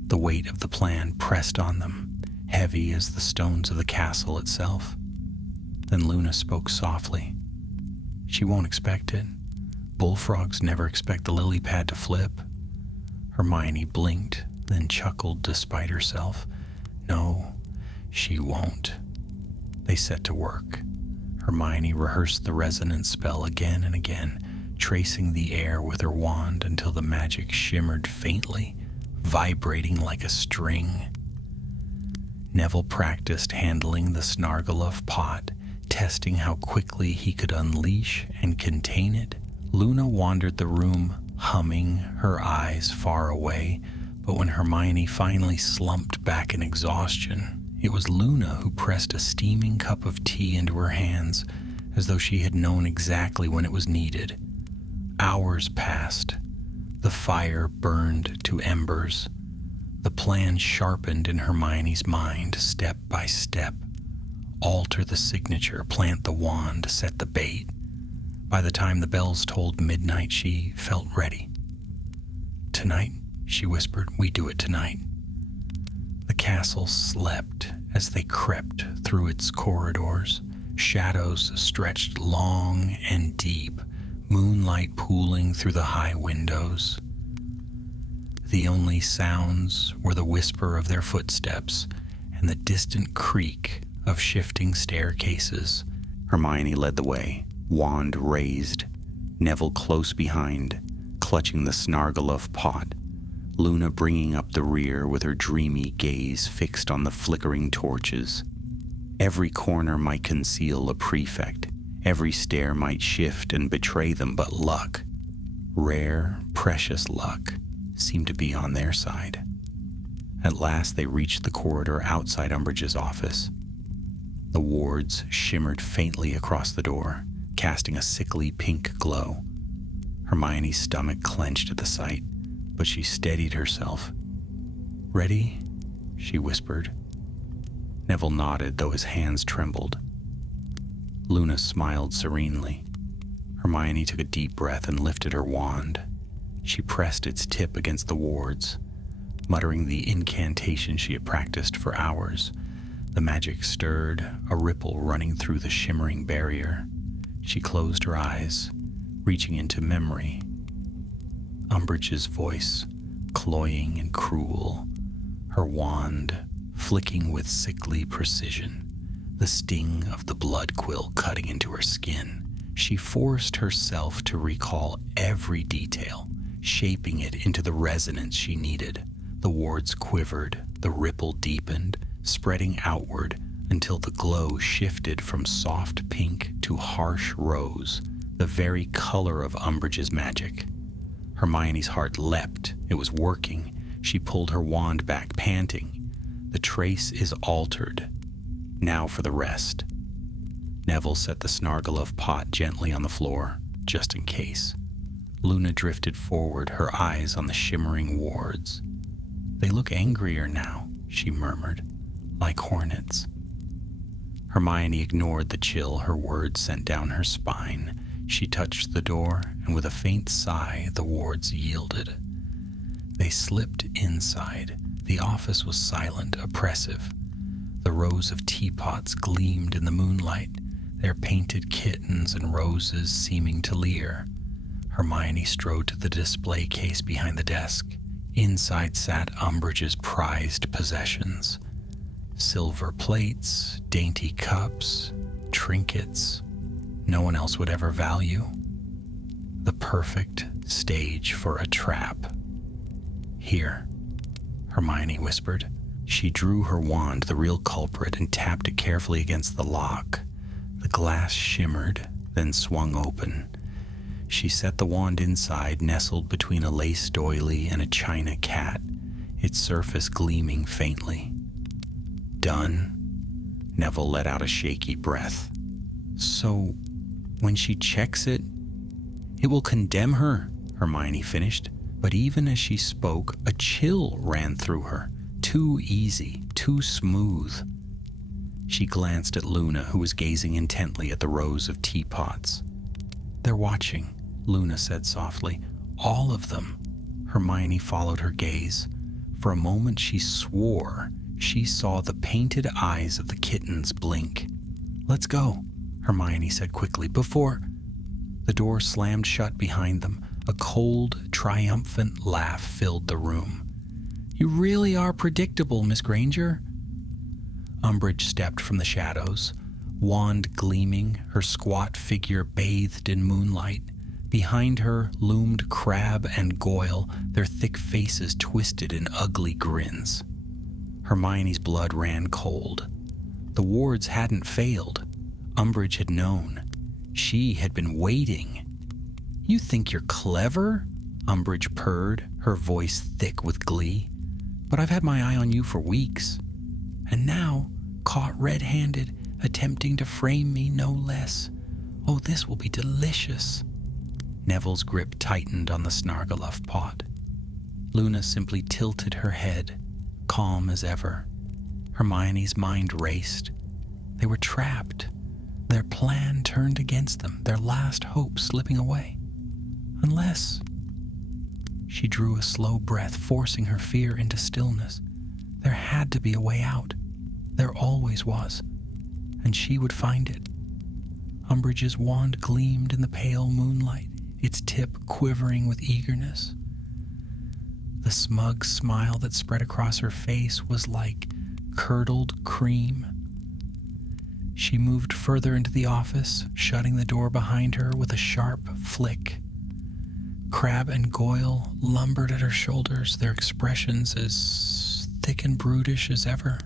The weight of the plan pressed on them, heavy as the stones of the castle itself. Then Luna spoke softly. She won't expect it. Bullfrogs never expect the lily pad to flip. Hermione blinked, then chuckled despite herself. No, she won't. They set to work. Hermione rehearsed the resonance spell again and again, tracing the air with her wand until the magic shimmered faintly, vibrating like a string. Neville practiced handling the Snargaluff pot, testing how quickly he could unleash and contain it. Luna wandered the room, humming, her eyes far away, but when Hermione finally slumped back in exhaustion, it was Luna who pressed a steaming cup of tea into her hands, as though she had known exactly when it was needed. Hours passed. The fire burned to embers. The plan sharpened in Hermione's mind, step by step. Alter the signature, plant the wand, set the bait. By the time the bells tolled midnight, she felt ready. Tonight, she whispered, we do it tonight. The castle slept as they crept through its corridors. Shadows stretched long and deep, moonlight pooling through the high windows. The only sounds were the whisper of their footsteps and the distant creak of shifting staircases. Hermione led the way, wand raised, Neville close behind, clutching the Snargaluff pot, Luna bringing up the rear with her dreamy gaze fixed on the flickering torches. Every corner might conceal a prefect. Every stair might shift and betray them, but luck, rare, precious luck, seemed to be on their side. At last they reached the corridor outside Umbridge's office. The wards shimmered faintly across the door, casting a sickly pink glow. Hermione's stomach clenched at the sight, but she steadied herself. "Ready?" she whispered. Neville nodded, though his hands trembled. Luna smiled serenely. Hermione took a deep breath and lifted her wand. She pressed its tip against the wards, muttering the incantation she had practiced for hours. The magic stirred, a ripple running through the shimmering barrier. She closed her eyes, reaching into memory. Umbridge's voice, cloying and cruel, her wand flicking with sickly precision, the sting of the blood quill cutting into her skin. She forced herself to recall every detail, shaping it into the resonance she needed. The wards quivered, the ripple deepened, spreading outward until the glow shifted from soft pink to harsh rose, the very color of Umbridge's magic. Hermione's heart leapt. It was working. She pulled her wand back, panting. The trace is altered. Now for the rest. Neville set the Snargaluff pot gently on the floor, just in case. Luna drifted forward, her eyes on the shimmering wards. "They look angrier now," she murmured, "like hornets." Hermione ignored the chill her words sent down her spine. She touched the door, and with a faint sigh, the wards yielded. They slipped inside. The office was silent, oppressive. The rows of teapots gleamed in the moonlight, their painted kittens and roses seeming to leer. Hermione strode to the display case behind the desk. Inside sat Umbridge's prized possessions. Silver plates, dainty cups, trinkets no one else would ever value. The perfect stage for a trap. "Here," Hermione whispered. She drew her wand, the real culprit, and tapped it carefully against the lock. The glass shimmered, then swung open. She set the wand inside, nestled between a lace doily and a china cat, its surface gleaming faintly. "Done." Neville let out a shaky breath. "So, when she checks it, it will condemn her," Hermione finished. But even as she spoke, a chill ran through her. Too easy, too smooth. She glanced at Luna, who was gazing intently at the rows of teapots. "They're watching," Luna said softly. "All of them." Hermione followed her gaze. For a moment she swore she saw the painted eyes of the kittens blink. "Let's go," Hermione said quickly, before... The door slammed shut behind them. A cold, triumphant laugh filled the room. "You really are predictable, Miss Granger." Umbridge stepped from the shadows, wand gleaming, her squat figure bathed in moonlight. Behind her loomed Crabbe and Goyle, their thick faces twisted in ugly grins. Hermione's blood ran cold. The wards hadn't failed. Umbridge had known. She had been waiting. "You think you're clever?" Umbridge purred, her voice thick with glee. "But I've had my eye on you for weeks. And now, caught red-handed, attempting to frame me no less. Oh, this will be delicious." Neville's grip tightened on the Snargaluff pot. Luna simply tilted her head, calm as ever. Hermione's mind raced. They were trapped. Their plan turned against them, their last hope slipping away. Unless... She drew a slow breath, forcing her fear into stillness. There had to be a way out. There always was. And she would find it. Umbridge's wand gleamed in the pale moonlight, its tip quivering with eagerness. The smug smile that spread across her face was like curdled cream. She moved further into the office, shutting the door behind her with a sharp flick. Crabbe and Goyle lumbered at her shoulders, their expressions as thick and brutish as ever.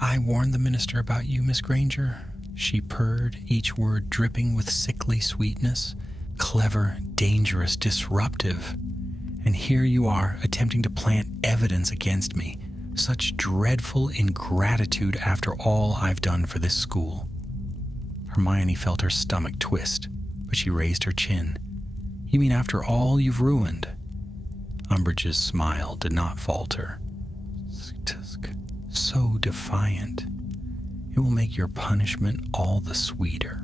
"I warned the minister about you, Miss Granger," she purred, each word dripping with sickly sweetness. "Clever, dangerous, disruptive. And here you are, attempting to plant evidence against me. Such dreadful ingratitude after all I've done for this school." Hermione felt her stomach twist, but she raised her chin. "You mean after all you've ruined?" Umbridge's smile did not falter. "So defiant. It will make your punishment all the sweeter."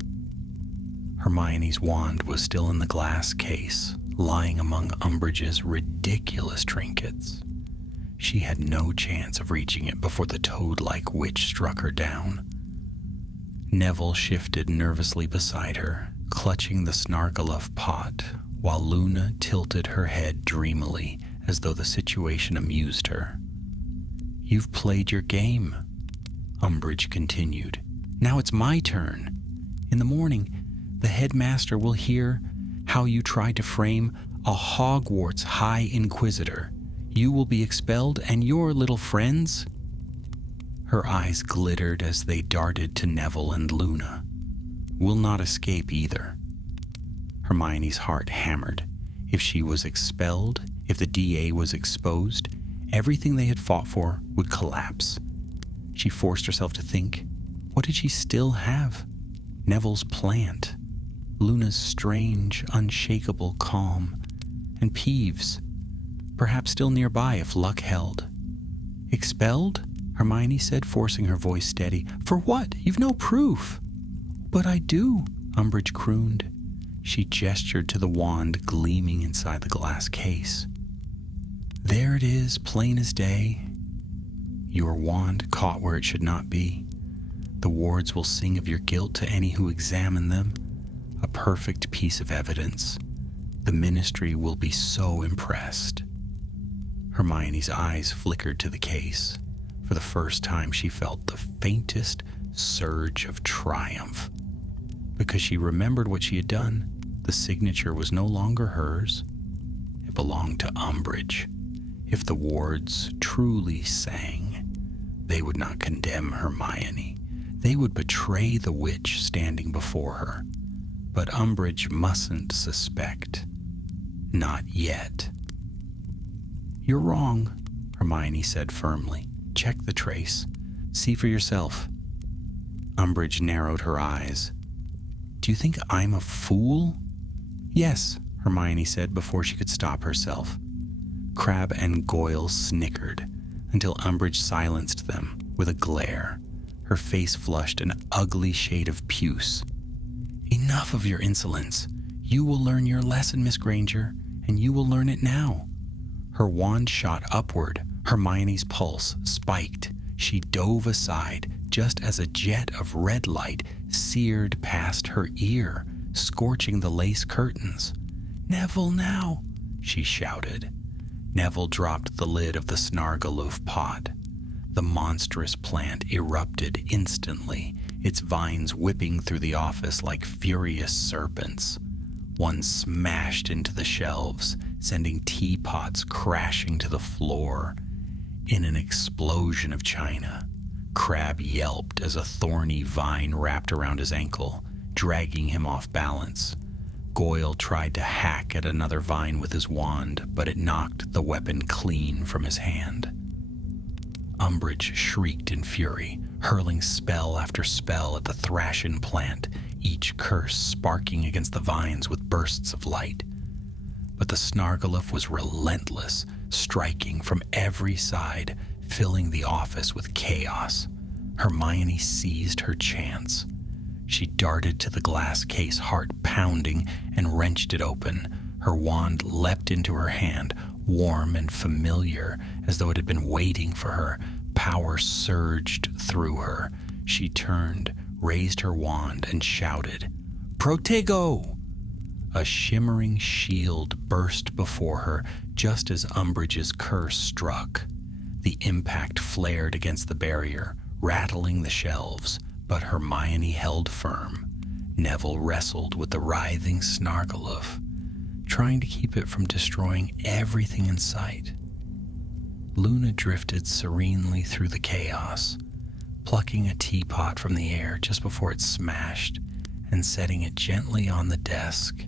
Hermione's wand was still in the glass case, lying among Umbridge's ridiculous trinkets. She had no chance of reaching it before the toad-like witch struck her down. Neville shifted nervously beside her, clutching the Snargaluff pot, while Luna tilted her head dreamily as though the situation amused her. "You've played your game," Umbridge continued. "Now it's my turn. In the morning, the headmaster will hear how you tried to frame a Hogwarts High Inquisitor. You will be expelled, and your little friends..." Her eyes glittered as they darted to Neville and Luna. "Will not escape either." Hermione's heart hammered. If she was expelled, if the DA was exposed, everything they had fought for would collapse. She forced herself to think, what did she still have? Neville's plant, Luna's strange, unshakable calm, and Peeves, perhaps still nearby if luck held. "Expelled?" Hermione said, forcing her voice steady. "For what? You've no proof." "But I do," Umbridge crooned. She gestured to the wand gleaming inside the glass case. "There it is, plain as day. Your wand caught where it should not be. The wards will sing of your guilt to any who examine them. A perfect piece of evidence. The ministry will be so impressed." Hermione's eyes flickered to the case. For the first time, she felt the faintest surge of triumph. Because she remembered what she had done, the signature was no longer hers. It belonged to Umbridge. If the wards truly sang, they would not condemn Hermione. They would betray the witch standing before her. But Umbridge mustn't suspect. Not yet. "You're wrong," Hermione said firmly. "Check the trace. See for yourself." Umbridge narrowed her eyes. "Do you think I'm a fool?" "Yes," Hermione said before she could stop herself. Crabbe and Goyle snickered until Umbridge silenced them with a glare. Her face flushed an ugly shade of puce. "Enough of your insolence. You will learn your lesson, Miss Granger, and you will learn it now." Her wand shot upward. Hermione's pulse spiked. She dove aside just as a jet of red light seared past her ear, scorching the lace curtains. "Neville now!" she shouted. Neville dropped the lid of the Snargaloof pot. The monstrous plant erupted instantly, its vines whipping through the office like furious serpents. One smashed into the shelves, sending teapots crashing to the floor. In an explosion of china, Crabbe yelped as a thorny vine wrapped around his ankle, dragging him off balance. Goyle tried to hack at another vine with his wand, but it knocked the weapon clean from his hand. Umbridge shrieked in fury, hurling spell after spell at the Thrashin plant, each curse sparking against the vines with bursts of light. But the Snargaloof was relentless, striking from every side, filling the office with chaos. Hermione seized her chance. She darted to the glass case, heart pounding, and wrenched it open. Her wand leapt into her hand, warm and familiar, as though it had been waiting for her. Power surged through her. She turned, raised her wand, and shouted, "Protego!" A shimmering shield burst before her just as Umbridge's curse struck. The impact flared against the barrier, rattling the shelves, but Hermione held firm. Neville wrestled with the writhing Snargaloof, trying to keep it from destroying everything in sight. Luna drifted serenely through the chaos, plucking a teapot from the air just before it smashed and setting it gently on the desk,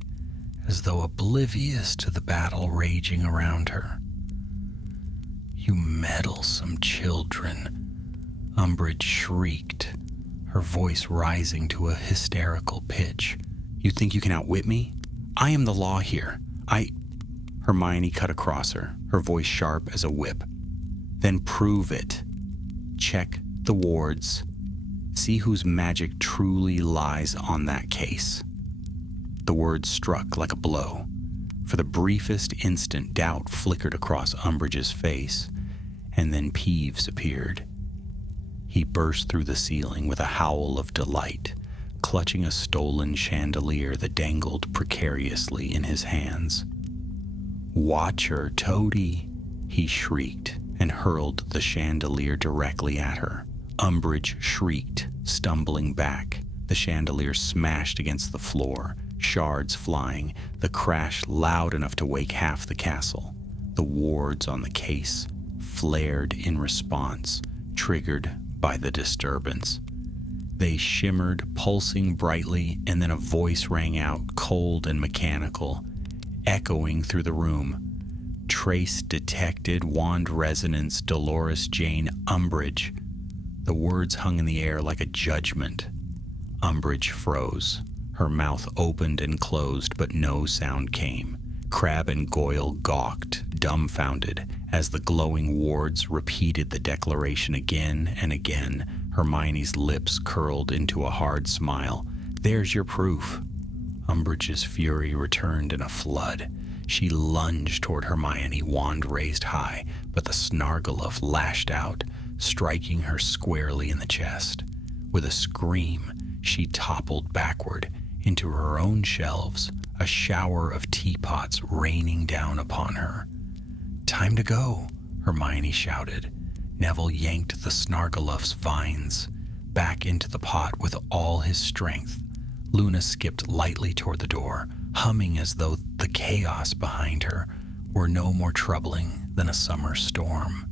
as though oblivious to the battle raging around her. "You meddlesome children," Umbridge shrieked, her voice rising to a hysterical pitch. "You think you can outwit me? I am the law here. Hermione cut across her, her voice sharp as a whip. "Then prove it. Check the wards. See whose magic truly lies on that case." The words struck like a blow. For the briefest instant, doubt flickered across Umbridge's face, and then Peeves appeared. He burst through the ceiling with a howl of delight, clutching a stolen chandelier that dangled precariously in his hands. "Watch her, Toady!" he shrieked, and hurled the chandelier directly at her. Umbridge shrieked, stumbling back. The chandelier smashed against the floor, shards flying, the crash loud enough to wake half the castle. The wards on the case flared in response, triggered by the disturbance. They shimmered, pulsing brightly, and then a voice rang out, cold and mechanical, echoing through the room. "Trace detected, wand resonance, Dolores Jane Umbridge." The words hung in the air like a judgment. Umbridge froze. Her mouth opened and closed, but no sound came. Crabbe and Goyle gawked, dumbfounded, as the glowing wards repeated the declaration again and again. Hermione's lips curled into a hard smile. "There's your proof." Umbridge's fury returned in a flood. She lunged toward Hermione, wand raised high, but the Snargaloof lashed out, striking her squarely in the chest. With a scream, she toppled backward into her own shelves, a shower of teapots raining down upon her. "Time to go," Hermione shouted. Neville yanked the Snargaluff's vines back into the pot with all his strength. Luna skipped lightly toward the door, humming as though the chaos behind her were no more troubling than a summer storm.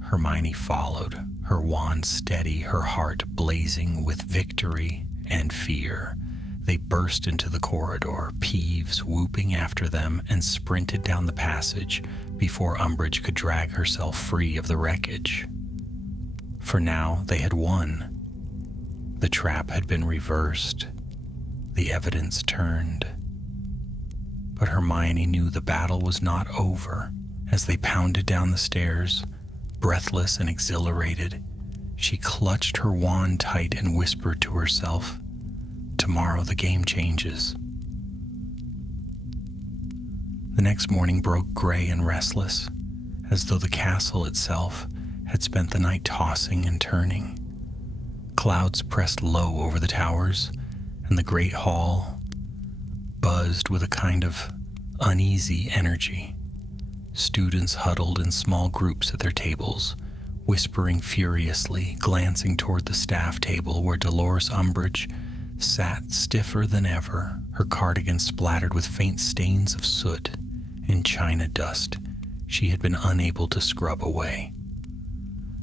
Hermione followed, her wand steady, her heart blazing with victory and fear. They burst into the corridor, Peeves whooping after them, and sprinted down the passage before Umbridge could drag herself free of the wreckage. For now they had won. The trap had been reversed. The evidence turned. But Hermione knew the battle was not over. As they pounded down the stairs, breathless and exhilarated, she clutched her wand tight and whispered to herself, "Tomorrow the game changes." The next morning broke gray and restless, as though the castle itself had spent the night tossing and turning. Clouds pressed low over the towers, and the great hall buzzed with a kind of uneasy energy. Students huddled in small groups at their tables, whispering furiously, glancing toward the staff table where Dolores Umbridge sat stiffer than ever, her cardigan splattered with faint stains of soot and china dust she had been unable to scrub away.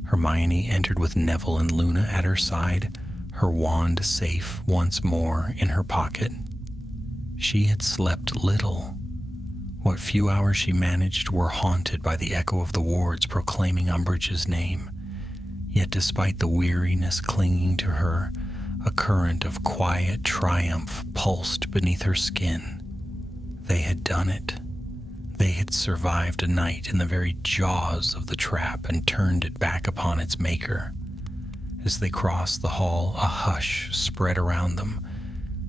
Hermione entered with Neville and Luna at her side, her wand safe once more in her pocket. She had slept little. What few hours she managed were haunted by the echo of the wards proclaiming Umbridge's name. Yet despite the weariness clinging to her, a current of quiet triumph pulsed beneath her skin. They had done it. They had survived a night in the very jaws of the trap and turned it back upon its maker. As they crossed the hall, a hush spread around them.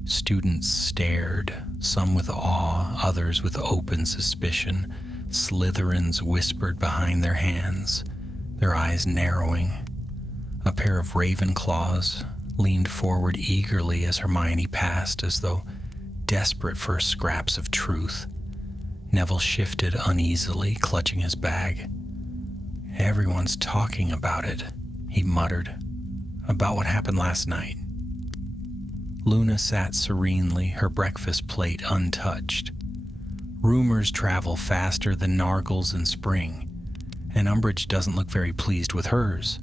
Students stared, some with awe, others with open suspicion. Slytherins whispered behind their hands, their eyes narrowing. A pair of Ravenclaws leaned forward eagerly as Hermione passed, as though desperate for scraps of truth. Neville shifted uneasily, clutching his bag. "Everyone's talking about it," he muttered. "About what happened last night." Luna sat serenely, her breakfast plate untouched. Rumors travel faster than nargles in spring, and Umbridge doesn't look very pleased with hers.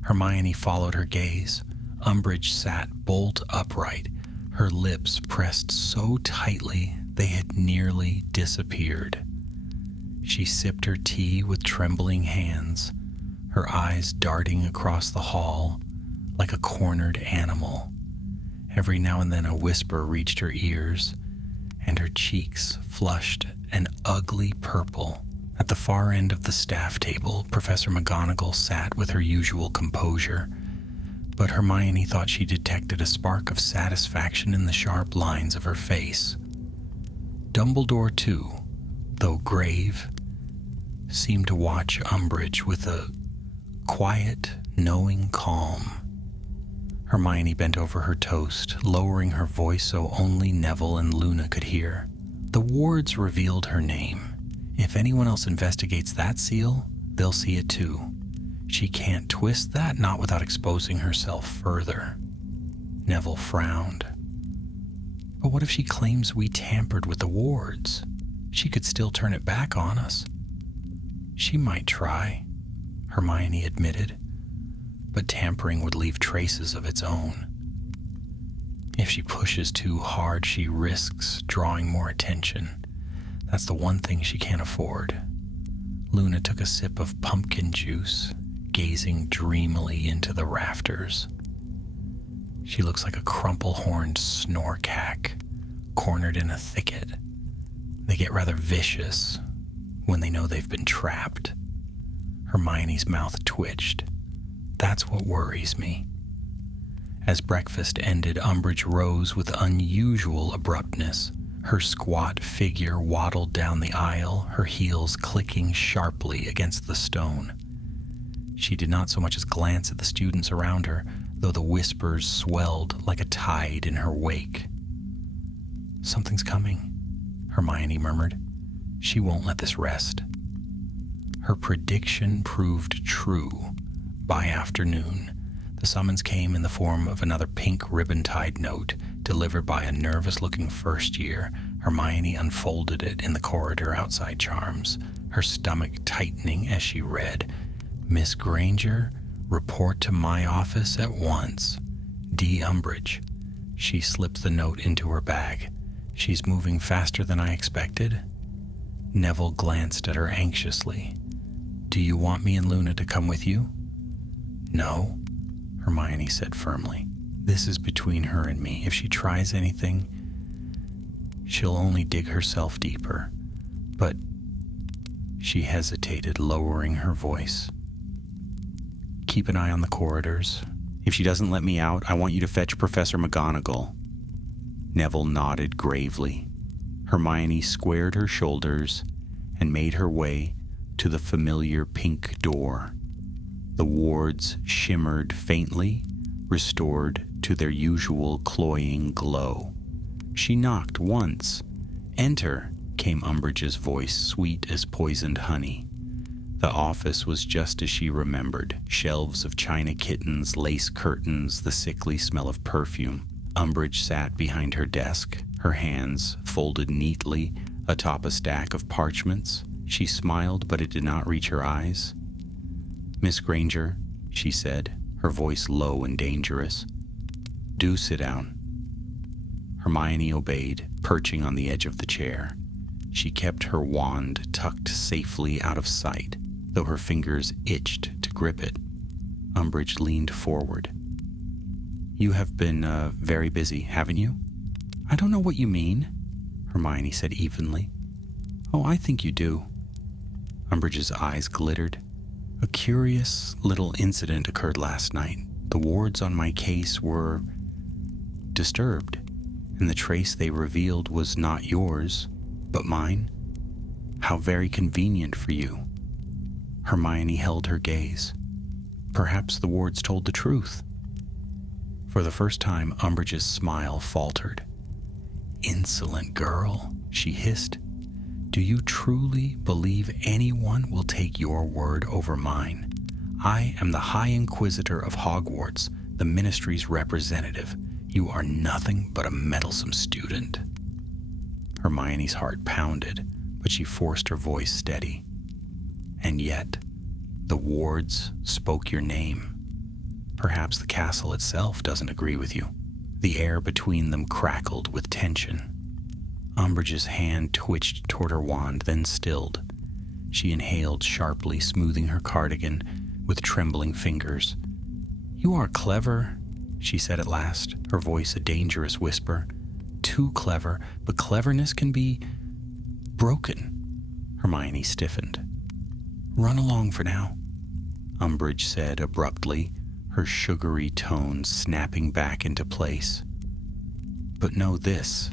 Hermione followed her gaze. Umbridge sat bolt upright, her lips pressed so tightly they had nearly disappeared. She sipped her tea with trembling hands, her eyes darting across the hall like a cornered animal. Every now and then a whisper reached her ears, and her cheeks flushed an ugly purple. At the far end of the staff table, Professor McGonagall sat with her usual composure, but Hermione thought she detected a spark of satisfaction in the sharp lines of her face. Dumbledore, too, though grave, seemed to watch Umbridge with a quiet, knowing calm. Hermione bent over her toast, lowering her voice so only Neville and Luna could hear. "The wards revealed her name. If anyone else investigates that seal, they'll see it too. She can't twist that, not without exposing herself further." Neville frowned. "But what if she claims we tampered with the wards? She could still turn it back on us." "She might try," Hermione admitted, "but tampering would leave traces of its own. If she pushes too hard, she risks drawing more attention. That's the one thing she can't afford." Luna took a sip of pumpkin juice, gazing dreamily into the rafters. "She looks like a crumple-horned snorcack, cornered in a thicket. They get rather vicious when they know they've been trapped." Hermione's mouth twitched. "That's what worries me." As breakfast ended, Umbridge rose with unusual abruptness. Her squat figure waddled down the aisle, her heels clicking sharply against the stone. She did not so much as glance at the students around her, though the whispers swelled like a tide in her wake. "Something's coming," Hermione murmured. "She won't let this rest." Her prediction proved true. By afternoon, the summons came in the form of another pink ribbon-tied note delivered by a nervous-looking first year. Hermione unfolded it in the corridor outside Charms, her stomach tightening as she read, "Miss Granger, report to my office at once. D. Umbridge." She slipped the note into her bag. "She's moving faster than I expected." Neville glanced at her anxiously. "Do you want me and Luna to come with you?" "No," Hermione said firmly. "This is between her and me. If she tries anything, she'll only dig herself deeper." But she hesitated, lowering her voice. "Keep an eye on the corridors. If she doesn't let me out, I want you to fetch Professor McGonagall." Neville nodded gravely. Hermione squared her shoulders and made her way to the familiar pink door. The wards shimmered faintly, restored to their usual cloying glow. She knocked once. "Enter," came Umbridge's voice, sweet as poisoned honey. The office was just as she remembered. Shelves of china kittens, lace curtains, the sickly smell of perfume. Umbridge sat behind her desk, her hands folded neatly atop a stack of parchments. She smiled, but it did not reach her eyes. "Miss Granger," she said, her voice low and dangerous. "Do sit down." Hermione obeyed, perching on the edge of the chair. She kept her wand tucked safely out of sight, though her fingers itched to grip it. Umbridge leaned forward. "You have been very busy, haven't you?" "I don't know what you mean," Hermione said evenly. "Oh, I think you do." Umbridge's eyes glittered. "A curious little incident occurred last night. The wards on my case were disturbed, and the trace they revealed was not yours, but mine. How very convenient for you." Hermione held her gaze. Perhaps the wards told the truth. For the first time, Umbridge's smile faltered. "Insolent girl," she hissed. "Do you truly believe anyone will take your word over mine? I am the High Inquisitor of Hogwarts, the Ministry's representative. You are nothing but a meddlesome student." Hermione's heart pounded, but she forced her voice steady. "And yet, the wards spoke your name. Perhaps the castle itself doesn't agree with you." The air between them crackled with tension. Umbridge's hand twitched toward her wand, then stilled. She inhaled sharply, smoothing her cardigan with trembling fingers. "You are clever," she said at last, her voice a dangerous whisper. "Too clever, but cleverness can be broken." Hermione stiffened. "Run along for now," Umbridge said abruptly, her sugary tones snapping back into place. "But know this,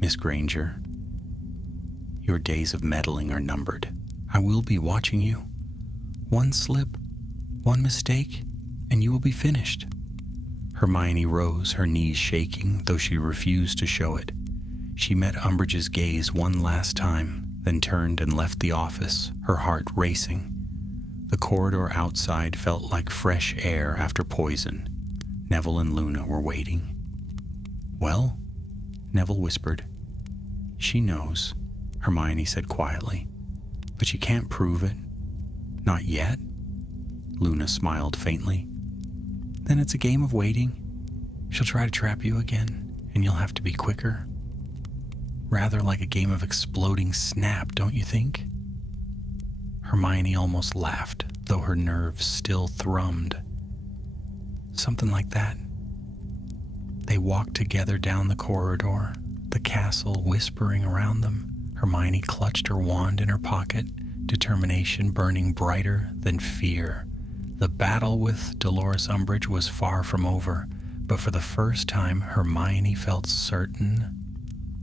Miss Granger, your days of meddling are numbered. I will be watching you. One slip, one mistake, and you will be finished." Hermione rose, her knees shaking, though she refused to show it. She met Umbridge's gaze one last time, then turned and left the office, her heart racing. The corridor outside felt like fresh air after poison. Neville and Luna were waiting. "Well?" Neville whispered. "She knows," Hermione said quietly. "But she can't prove it. Not yet." Luna smiled faintly. "Then it's a game of waiting. She'll try to trap you again, and you'll have to be quicker. Rather like a game of exploding snap, don't you think?" Hermione almost laughed, though her nerves still thrummed. "Something like that." They walked together down the corridor, the castle whispering around them. Hermione clutched her wand in her pocket, determination burning brighter than fear. The battle with Dolores Umbridge was far from over, but for the first time Hermione felt certain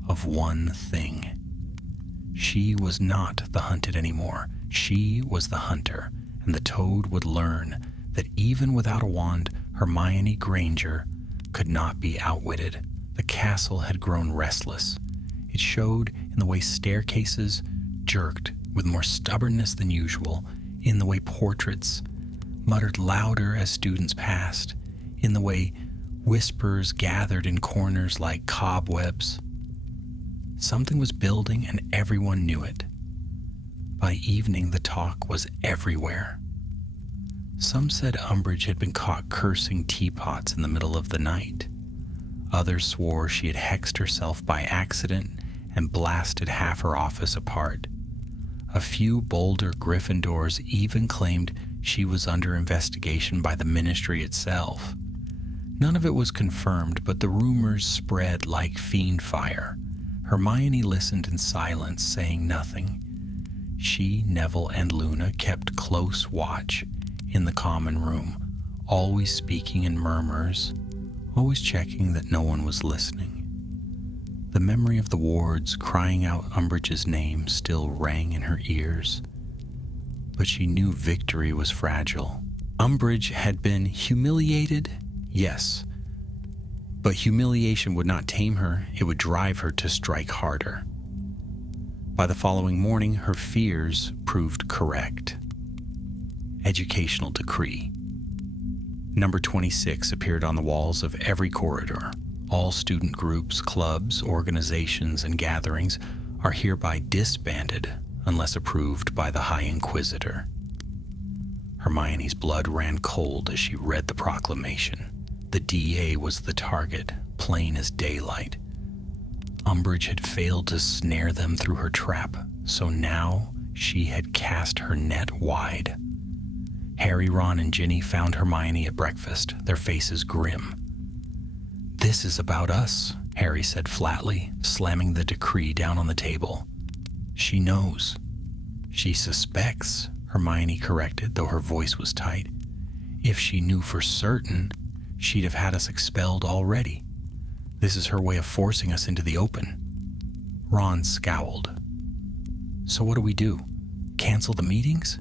of one thing. She was not the hunted anymore. She was the hunter, and the Toad would learn that even without a wand, Hermione Granger could not be outwitted. The castle had grown restless. It showed in the way staircases jerked with more stubbornness than usual, in the way portraits muttered louder as students passed, in the way whispers gathered in corners like cobwebs. Something was building and everyone knew it. By evening, the talk was everywhere. Some said Umbridge had been caught cursing teapots in the middle of the night. Others swore she had hexed herself by accident and blasted half her office apart. A few bolder Gryffindors even claimed she was under investigation by the Ministry itself. None of it was confirmed, but the rumors spread like fiend fire. Hermione listened in silence, saying nothing. She, Neville, and Luna kept close watch in the common room, always speaking in murmurs, always checking that no one was listening. The memory of the wards crying out Umbridge's name still rang in her ears, but she knew victory was fragile. Umbridge had been humiliated, yes, but humiliation would not tame her, it would drive her to strike harder. By the following morning, her fears proved correct. Educational decree. Number 26 appeared on the walls of every corridor. All student groups, clubs, organizations, and gatherings are hereby disbanded unless approved by the High Inquisitor. Hermione's blood ran cold as she read the proclamation. The DA was the target, plain as daylight. Umbridge had failed to snare them through her trap, so now she had cast her net wide. Harry, Ron, and Ginny found Hermione at breakfast, their faces grim. "This is about us," Harry said flatly, slamming the decree down on the table. "She knows." "She suspects," Hermione corrected, though her voice was tight. "If she knew for certain, she'd have had us expelled already. This is her way of forcing us into the open." Ron scowled. "So what do we do? Cancel the meetings?"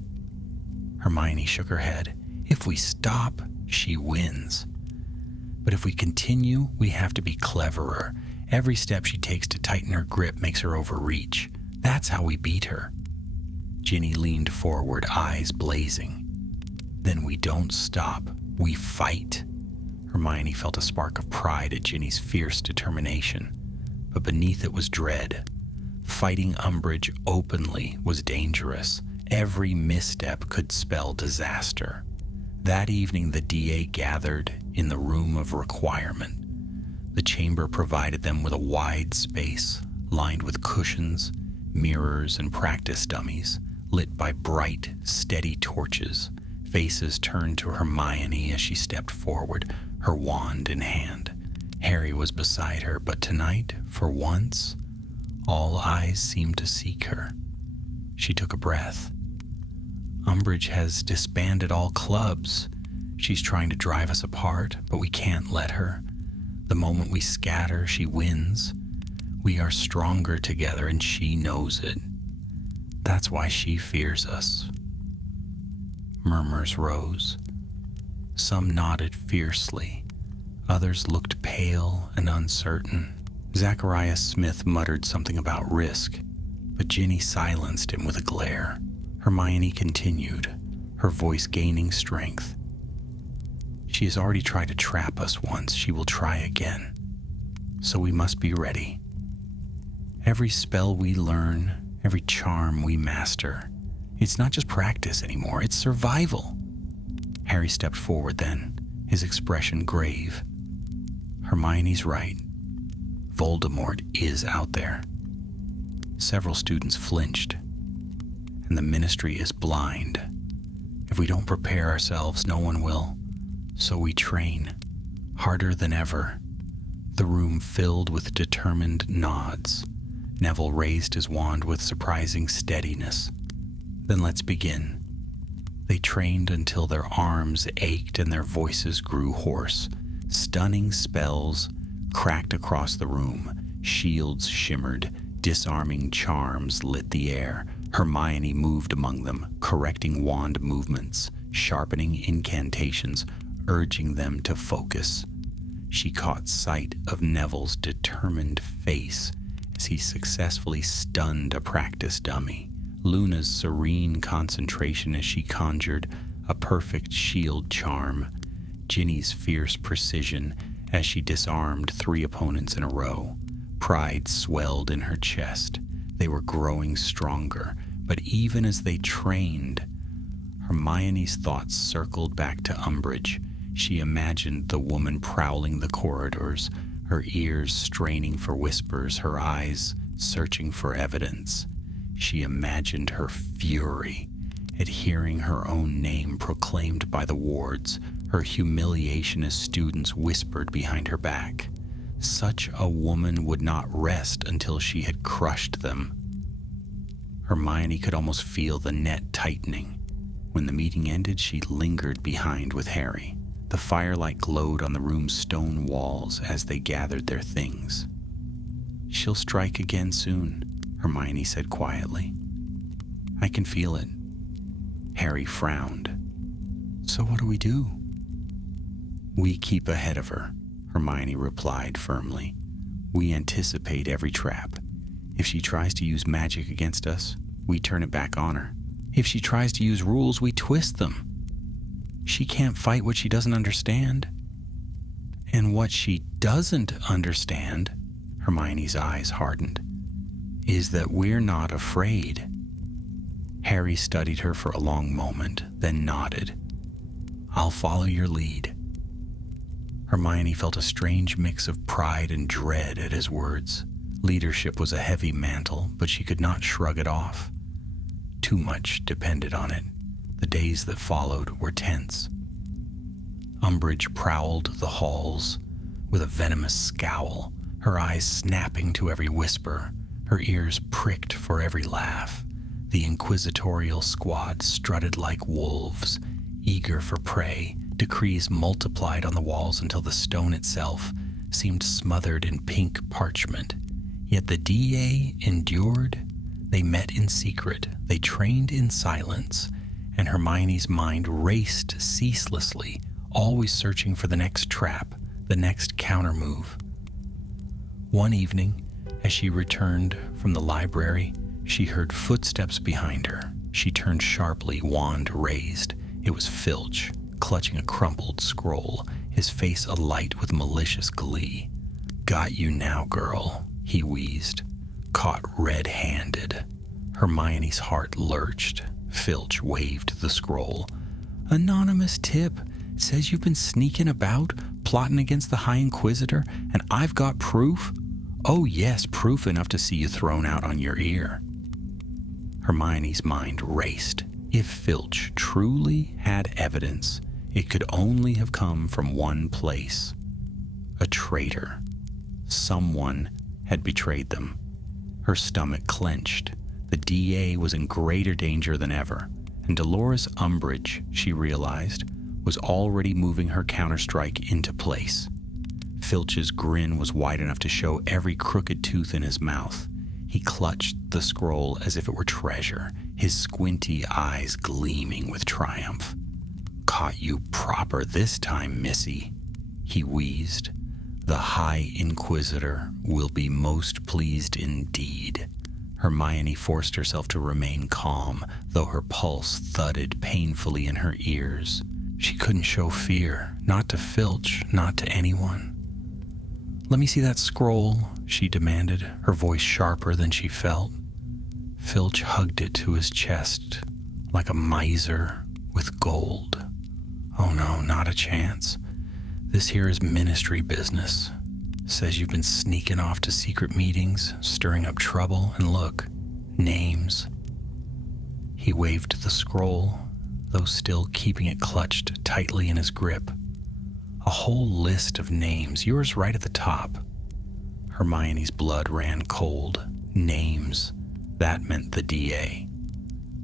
Hermione shook her head. "If we stop, she wins. But if we continue, we have to be cleverer. Every step she takes to tighten her grip makes her overreach. That's how we beat her." Ginny leaned forward, eyes blazing. "Then we don't stop. We fight." Hermione felt a spark of pride at Ginny's fierce determination, but beneath it was dread. Fighting Umbridge openly was dangerous. Every misstep could spell disaster. That evening, the DA gathered in the room of requirement. The chamber provided them with a wide space, lined with cushions, mirrors, and practice dummies, lit by bright, steady torches. Faces turned to Hermione as she stepped forward, her wand in hand. Harry was beside her, but tonight, for once, all eyes seemed to seek her. She took a breath. "Umbridge has disbanded all clubs. She's trying to drive us apart, but we can't let her. The moment we scatter, she wins. We are stronger together, and she knows it. That's why she fears us." Murmurs rose. Some nodded fiercely. Others looked pale and uncertain. Zacharias Smith muttered something about risk, but Ginny silenced him with a glare. Hermione continued, her voice gaining strength. "She has already tried to trap us once. She will try again. So we must be ready. Every spell we learn, every charm we master, it's not just practice anymore, it's survival." Harry stepped forward then, his expression grave. "Hermione's right. Voldemort is out there." Several students flinched. "And the Ministry is blind. If we don't prepare ourselves, no one will. So we train, harder than ever." The room filled with determined nods. Neville raised his wand with surprising steadiness. "Then let's begin." They trained until their arms ached and their voices grew hoarse. Stunning spells cracked across the room. Shields shimmered. Disarming charms lit the air. Hermione moved among them, correcting wand movements, sharpening incantations, urging them to focus. she caught sight of Neville's determined face as he successfully stunned a practice dummy, Luna's serene concentration as she conjured a perfect shield charm, Ginny's fierce precision as she disarmed 3 opponents in a row. Pride swelled in her chest. They were growing stronger, but even as they trained, Hermione's thoughts circled back to Umbridge. She imagined the woman prowling the corridors, her ears straining for whispers, her eyes searching for evidence. She imagined her fury at hearing her own name proclaimed by the wards, her humiliation as students whispered behind her back. Such a woman would not rest until she had crushed them. Hermione could almost feel the net tightening. When the meeting ended, she lingered behind with Harry. The firelight glowed on the room's stone walls as they gathered their things. "She'll strike again soon," Hermione said quietly. "I can feel it." Harry frowned. "So what do we do?" "We keep ahead of her," Hermione replied firmly. "We anticipate every trap. If she tries to use magic against us, we turn it back on her. If she tries to use rules, we twist them. She can't fight what she doesn't understand." "And what she doesn't understand," Hermione's eyes hardened, "is that we're not afraid." Harry studied her for a long moment, then nodded. "I'll follow your lead." Hermione felt a strange mix of pride and dread at his words. Leadership was a heavy mantle, but she could not shrug it off. Too much depended on it. The days that followed were tense. Umbridge prowled the halls with a venomous scowl, her eyes snapping to every whisper, her ears pricked for every laugh. The inquisitorial squad strutted like wolves, eager for prey. Decrees multiplied on the walls until the stone itself seemed smothered in pink parchment. Yet the DA endured. They met in secret, they trained in silence, and Hermione's mind raced ceaselessly, always searching for the next trap, the next countermove. One evening, as she returned from the library, she heard footsteps behind her. She turned sharply, wand raised. It was Filch, clutching a crumpled scroll, his face alight with malicious glee. "Got you now, girl," he wheezed. Caught red-handed. Hermione's heart lurched. Filch waved the scroll. "Anonymous tip. Says you've been sneaking about, plotting against the High Inquisitor, and I've got proof? Oh yes, proof enough to see you thrown out on your ear." Hermione's mind raced. If Filch truly had evidence, it could only have come from one place. A traitor. Someone had betrayed them. Her stomach clenched. The DA was in greater danger than ever, and Dolores Umbridge, she realized, was already moving her counterstrike into place. Filch's grin was wide enough to show every crooked tooth in his mouth. He clutched the scroll as if it were treasure, his squinty eyes gleaming with triumph. "Caught you proper this time, missy," he wheezed. "The High Inquisitor will be most pleased indeed." Hermione forced herself to remain calm, though her pulse thudded painfully in her ears. She couldn't show fear, not to Filch, not to anyone. "Let me see that scroll," she demanded, her voice sharper than she felt. Filch hugged it to his chest like a miser with gold. "Oh no, not a chance. This here is ministry business. Says you've been sneaking off to secret meetings, stirring up trouble, and look, names." He waved the scroll, though still keeping it clutched tightly in his grip. "A whole list of names, yours right at the top." Hermione's blood ran cold. Names. That meant the DA.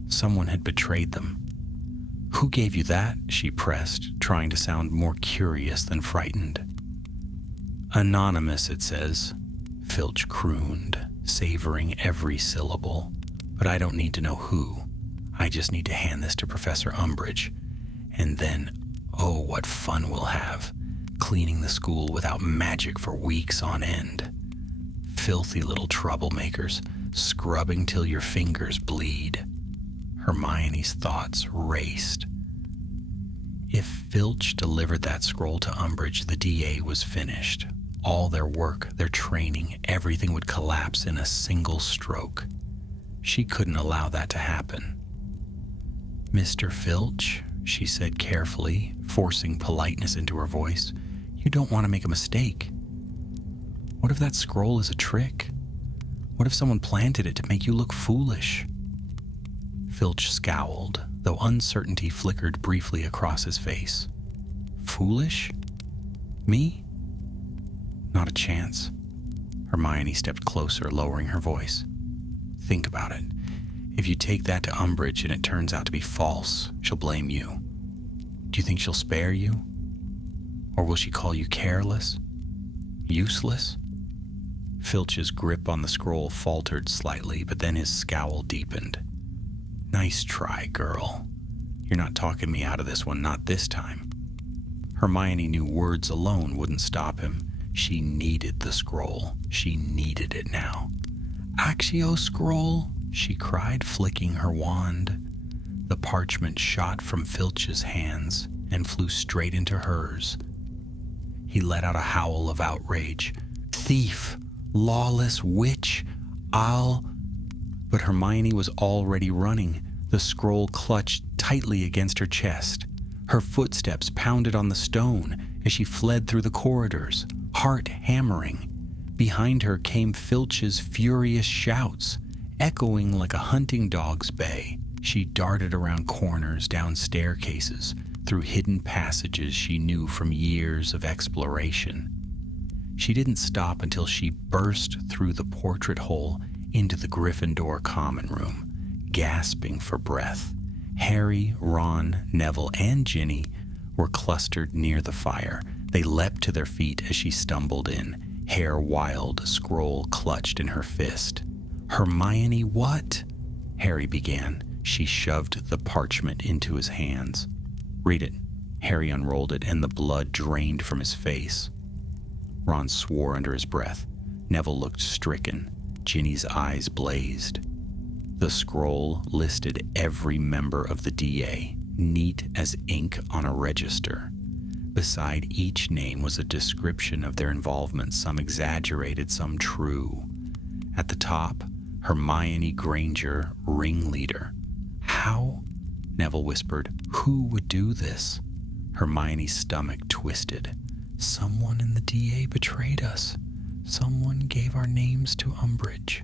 Someone had betrayed them. "Who gave you that?" she pressed, trying to sound more curious than frightened. "Anonymous, it says," Filch crooned, savoring every syllable. "But I don't need to know who. I just need to hand this to Professor Umbridge. And then, oh, what fun we'll have. cleaning the school without magic for weeks on end. Filthy little troublemakers, scrubbing till your fingers bleed. Hermione's thoughts raced. If Filch delivered that scroll to Umbridge, the DA was finished. All their work, their training, everything would collapse in a single stroke. She couldn't allow that to happen. "Mr. Filch," she said carefully, forcing politeness into her voice, "you don't want to make a mistake. What if that scroll is a trick? What if someone planted it to make you look foolish?" Filch scowled, though uncertainty flickered briefly across his face. "Foolish? Me? Not a chance." Hermione stepped closer, lowering her voice. "Think about it. If you take that to Umbridge and it turns out to be false, she'll blame you. Do you think she'll spare you? Or will she call you careless? Useless?" Filch's grip on the scroll faltered slightly, but then his scowl deepened. "Nice try, girl. You're not talking me out of this one, not this time." Hermione knew words alone wouldn't stop him. She needed the scroll. She needed it now. "Accio scroll," she cried, flicking her wand. The parchment shot from Filch's hands and flew straight into hers. He let out a howl of outrage. "Thief! Lawless witch! But Hermione was already running, the scroll clutched tightly against her chest. Her footsteps pounded on the stone as she fled through the corridors, heart hammering. Behind her came Filch's furious shouts, echoing like a hunting dog's bay. She darted around corners, down staircases, through hidden passages she knew from years of exploration. She didn't stop until she burst through the portrait hole into the Gryffindor common room, gasping for breath. Harry, Ron, Neville, and Ginny were clustered near the fire. They leapt to their feet as she stumbled in, hair wild, scroll clutched in her fist. "Hermione, what?" Harry began. She shoved the parchment into his hands. "Read it." Harry unrolled it, and the blood drained from his face. Ron swore under his breath. Neville looked stricken. Ginny's eyes blazed. The scroll listed every member of the DA, neat as ink on a register. Beside each name was a description of their involvement, some exaggerated, some true. At the top, Hermione Granger, ringleader. "How?" Neville whispered. "Who would do this?" Hermione's stomach twisted. "Someone in the DA betrayed us. Someone gave our names to Umbridge."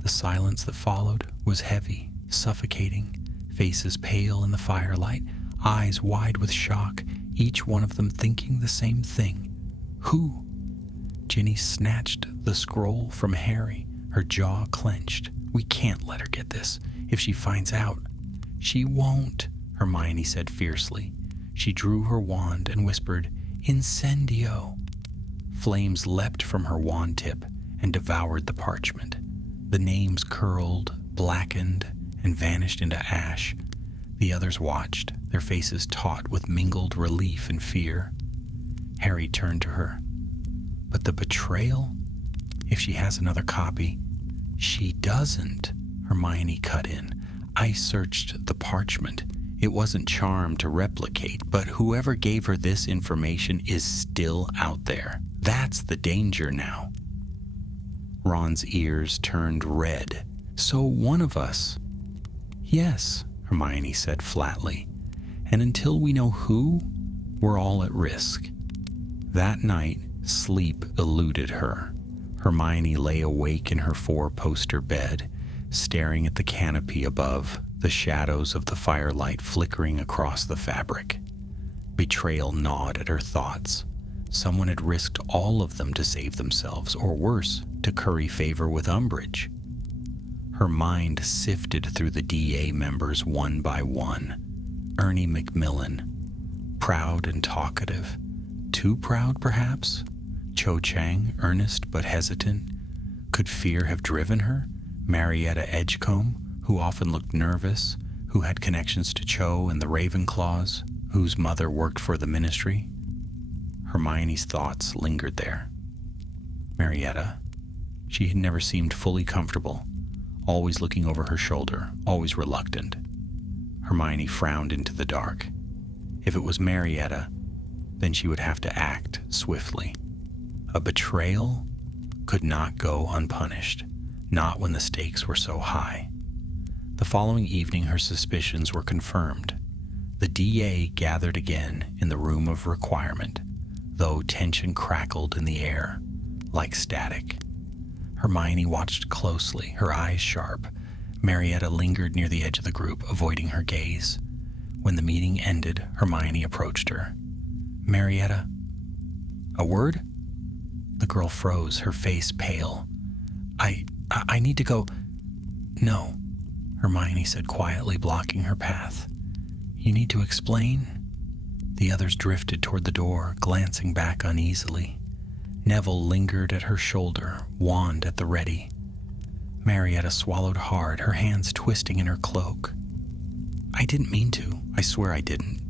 The silence that followed was heavy, suffocating, faces pale in the firelight, eyes wide with shock, each one of them thinking the same thing. "Who?" Ginny snatched the scroll from Harry, her jaw clenched. "We can't let her get this. If she finds out—" "She won't," Hermione said fiercely. She drew her wand and whispered, "Incendio." Flames leapt from her wand tip and devoured the parchment. The names curled, blackened, and vanished into ash. The others watched, their faces taut with mingled relief and fear. Harry turned to her. "But the betrayal? If she has another copy—" "She doesn't," Hermione cut in. "I searched the parchment. It wasn't charmed to replicate, but whoever gave her this information is still out there. That's the danger now." Ron's ears turned red. "So one of us—" "Yes," Hermione said flatly. "And until we know who, we're all at risk." That night, sleep eluded her. Hermione lay awake in her four-poster bed, staring at the canopy above, the shadows of the firelight flickering across the fabric. Betrayal gnawed at her thoughts. Someone had risked all of them to save themselves, or worse, to curry favor with Umbridge. Her mind sifted through the DA members one by one. Ernie Macmillan, proud and talkative. Too proud, perhaps? Cho Chang, earnest but hesitant. Could fear have driven her? Marietta Edgecombe, who often looked nervous, who had connections to Cho and the Ravenclaws, whose mother worked for the ministry. Hermione's thoughts lingered there. Marietta. She had never seemed fully comfortable, always looking over her shoulder, always reluctant. Hermione frowned into the dark. If it was Marietta, then she would have to act swiftly. A betrayal could not go unpunished, not when the stakes were so high. The following evening, her suspicions were confirmed. The DA gathered again in the room of requirement, though tension crackled in the air like static. Hermione watched closely, her eyes sharp. Marietta lingered near the edge of the group, avoiding her gaze. When the meeting ended, Hermione approached her. "Marietta, a word?" The girl froze, her face pale. I need to go." "No," Hermione said quietly, blocking her path. "You need to explain?" The others drifted toward the door, glancing back uneasily. Neville lingered at her shoulder, wand at the ready. Marietta swallowed hard, her hands twisting in her cloak. "I didn't mean to. I swear I didn't.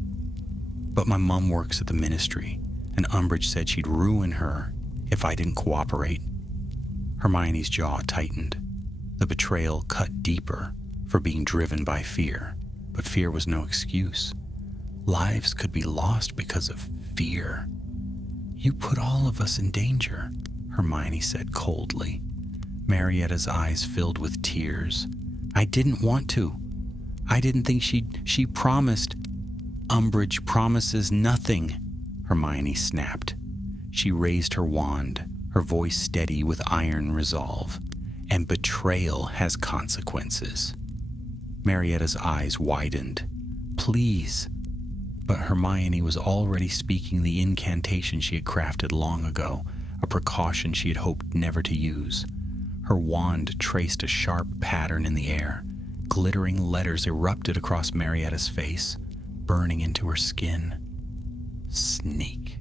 But my mom works at the ministry, and Umbridge said she'd ruin her if I didn't cooperate." Hermione's jaw tightened. The betrayal cut deeper for being driven by fear, but fear was no excuse. Lives could be lost because of fear. "You put all of us in danger," Hermione said coldly. Marietta's eyes filled with tears. "I didn't want to. I didn't think she promised." "Umbridge promises nothing," Hermione snapped. She raised her wand, her voice steady with iron resolve. "And betrayal has consequences." Marietta's eyes widened. "Please." But Hermione was already speaking the incantation she had crafted long ago, a precaution she had hoped never to use. Her wand traced a sharp pattern in the air. Glittering letters erupted across Marietta's face, burning into her skin. "Sneak."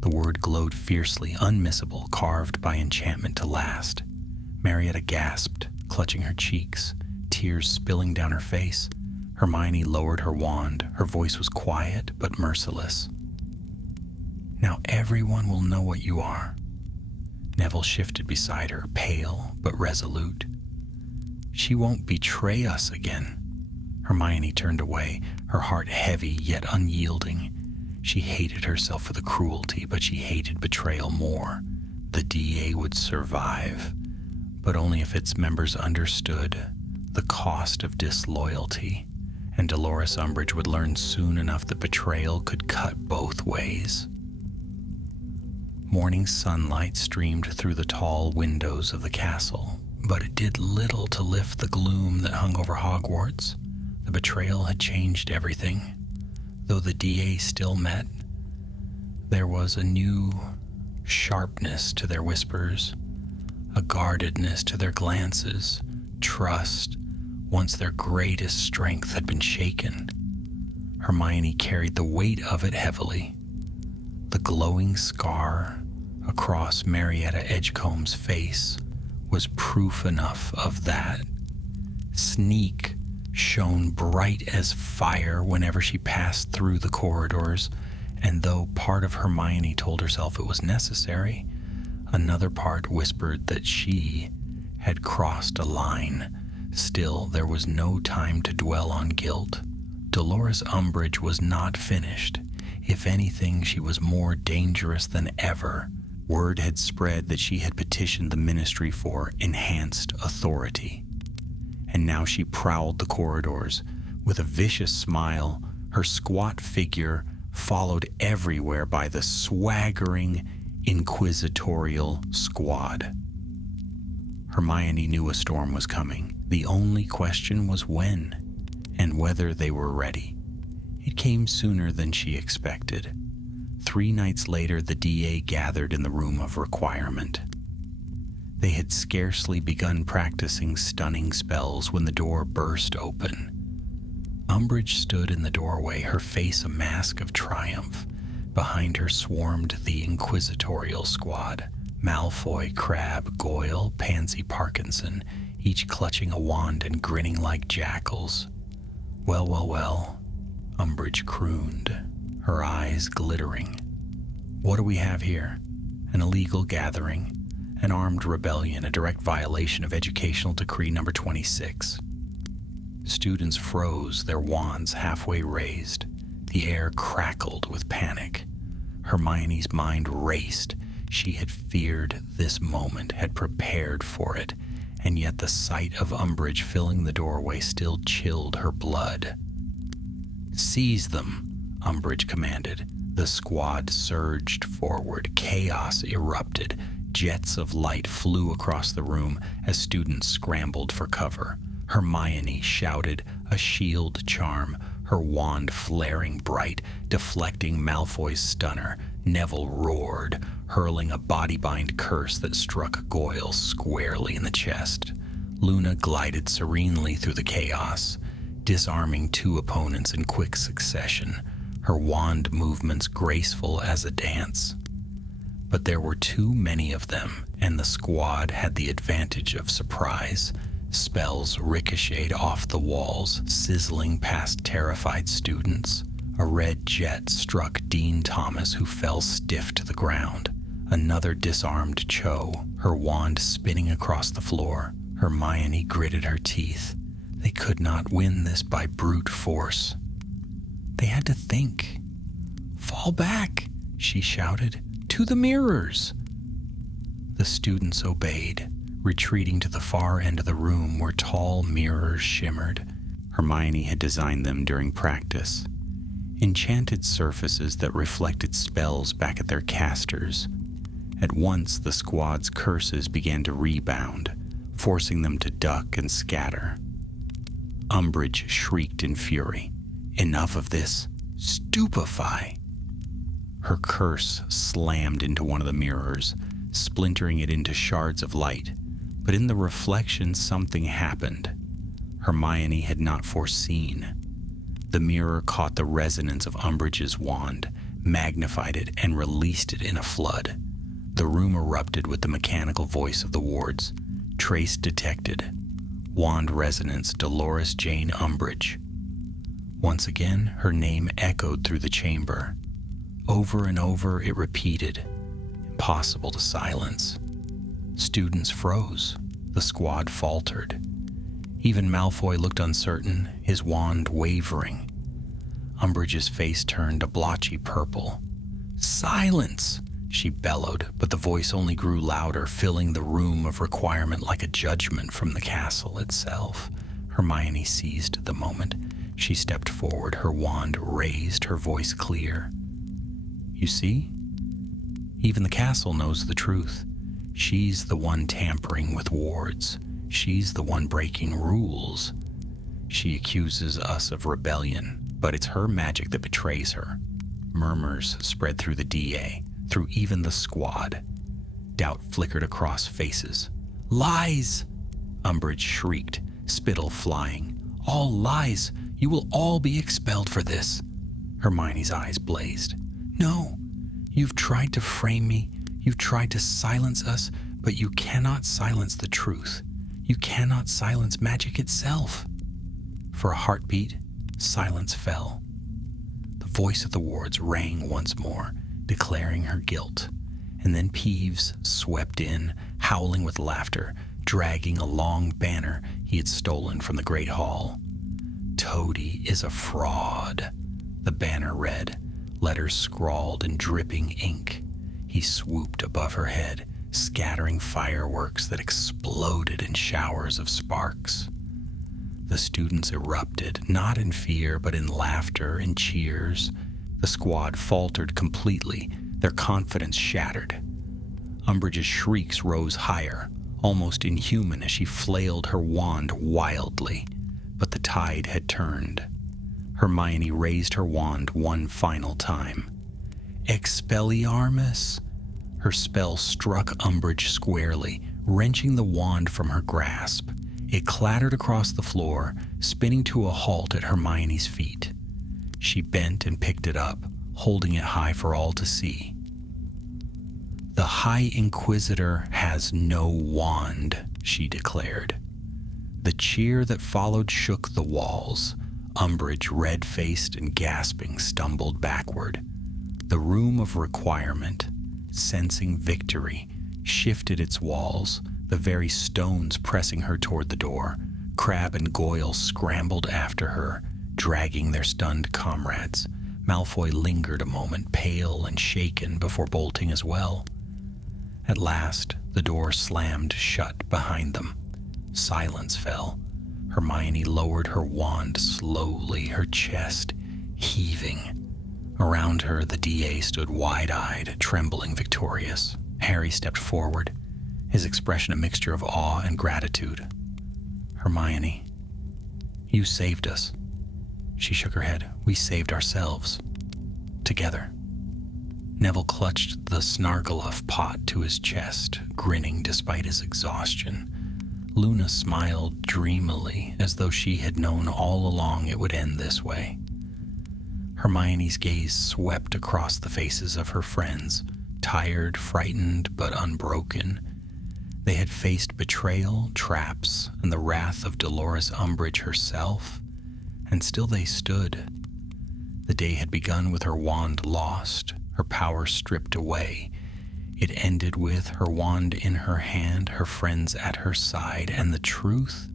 The word glowed fiercely, unmissable, carved by enchantment to last. Marietta gasped, clutching her cheeks, tears spilling down her face. Hermione lowered her wand. Her voice was quiet but merciless. "Now everyone will know what you are." Neville shifted beside her, pale but resolute. "She won't betray us again." Hermione turned away, her heart heavy yet unyielding. She hated herself for the cruelty, but she hated betrayal more. The DA would survive, but only if its members understood the cost of disloyalty, and Dolores Umbridge would learn soon enough that betrayal could cut both ways. Morning sunlight streamed through the tall windows of the castle, but it did little to lift the gloom that hung over Hogwarts. The betrayal had changed everything. Though the DA still met, there was a new sharpness to their whispers, a guardedness to their glances, trust, once their greatest strength had been shaken. Hermione carried the weight of it heavily. The glowing scar across Marietta Edgecombe's face was proof enough of that. Sneak shone bright as fire whenever she passed through the corridors, and though part of Hermione told herself it was necessary, another part whispered that she had crossed a line. Still, there was no time to dwell on guilt. Dolores Umbridge was not finished. If anything, she was more dangerous than ever. Word had spread that she had petitioned the ministry for enhanced authority. And now she prowled the corridors. With a vicious smile, her squat figure followed everywhere by the swaggering, inquisitorial squad. Hermione knew a storm was coming. The only question was when, and whether they were ready. It came sooner than she expected. 3 nights later, the DA gathered in the room of requirement. They had scarcely begun practicing stunning spells when the door burst open. Umbridge stood in the doorway, her face a mask of triumph. Behind her swarmed the inquisitorial squad: Malfoy, Crabbe, Goyle, Pansy, Parkinson, each clutching a wand and grinning like jackals. Well, Umbridge crooned, her eyes glittering. What do we have here? An illegal gathering, an armed rebellion, a direct violation of Educational Decree number 26. Students froze, their wands halfway raised. The air crackled with panic. Hermione's mind raced. She had feared this moment, had prepared for it, and yet the sight of Umbridge filling the doorway still chilled her blood. "Seize them," Umbridge commanded. The squad surged forward. Chaos erupted. Jets of light flew across the room as students scrambled for cover. Hermione shouted a shield charm, her wand flaring bright, deflecting Malfoy's stunner. Neville roared, hurling a body-bind curse that struck Goyle squarely in the chest. Luna glided serenely through the chaos, disarming 2 opponents in quick succession, her wand movements graceful as a dance. But there were too many of them, and the squad had the advantage of surprise. Spells ricocheted off the walls, sizzling past terrified students. A red jet struck Dean Thomas, who fell stiff to the ground. Another disarmed Cho, her wand spinning across the floor. Hermione gritted her teeth. They could not win this by brute force. They had to think. "Fall back," she shouted. "To the mirrors." The students obeyed, retreating to the far end of the room where tall mirrors shimmered. Hermione had designed them during practice. Enchanted surfaces that reflected spells back at their casters. At once, the squad's curses began to rebound, forcing them to duck and scatter. Umbridge shrieked in fury. "Enough of this! Stupefy!" Her curse slammed into one of the mirrors, splintering it into shards of light. But in the reflection, something happened Hermione had not foreseen. The mirror caught the resonance of Umbridge's wand, magnified it, and released it in a flood. The room erupted with the mechanical voice of the wards. Trace detected. Wand resonance, Dolores Jane Umbridge. Once again, her name echoed through the chamber. Over and over it repeated, impossible to silence. Students froze. The squad faltered. Even Malfoy looked uncertain, his wand wavering. Umbridge's face turned a blotchy purple. "Silence!" she bellowed, but the voice only grew louder, filling the room of requirement like a judgment from the castle itself. Hermione seized the moment. She stepped forward, her wand raised, her voice clear. "You see? Even the castle knows the truth. She's the one tampering with wards. She's the one breaking rules. She accuses us of rebellion, but it's her magic that betrays her." Murmurs spread through the DA, through even the squad. Doubt flickered across faces. "Lies!" Umbridge shrieked, spittle flying. "All lies! You will all be expelled for this." Hermione's eyes blazed. "No, you've tried to frame me. You've tried to silence us, but you cannot silence the truth. You cannot silence magic itself." For a heartbeat, silence fell. The voice of the wards rang once more, declaring her guilt. And then Peeves swept in, howling with laughter, dragging a long banner he had stolen from the Great Hall. "Toady is a fraud," the banner read, letters scrawled in dripping ink. He swooped above her head, scattering fireworks that exploded in showers of sparks. The students erupted, not in fear, but in laughter and cheers. The squad faltered completely, their confidence shattered. Umbridge's shrieks rose higher, almost inhuman as she flailed her wand wildly. But the tide had turned. Hermione raised her wand one final time. "Expelliarmus!" Her spell struck Umbridge squarely, wrenching the wand from her grasp. It clattered across the floor, spinning to a halt at Hermione's feet. She bent and picked it up, holding it high for all to see. "The High Inquisitor has no wand," she declared. The cheer that followed shook the walls. Umbridge, red-faced and gasping, stumbled backward. The room of requirement, sensing victory, shifted its walls, the very stones pressing her toward the door. Crabbe and Goyle scrambled after her, dragging their stunned comrades. Malfoy lingered a moment, pale and shaken, before bolting as well. At last, the door slammed shut behind them. Silence fell. Hermione lowered her wand slowly, her chest heaving. Around her, the DA stood wide-eyed, trembling victorious. Harry stepped forward, his expression a mixture of awe and gratitude. "Hermione, you saved us." She shook her head. "We saved ourselves. Together." Neville clutched the Snargaluff pot to his chest, grinning despite his exhaustion. Luna smiled dreamily, as though she had known all along it would end this way. Hermione's gaze swept across the faces of her friends, tired, frightened, but unbroken. They had faced betrayal, traps, and the wrath of Dolores Umbridge herself, and still they stood. The day had begun with her wand lost, her power stripped away. It ended with her wand in her hand, her friends at her side, and the truth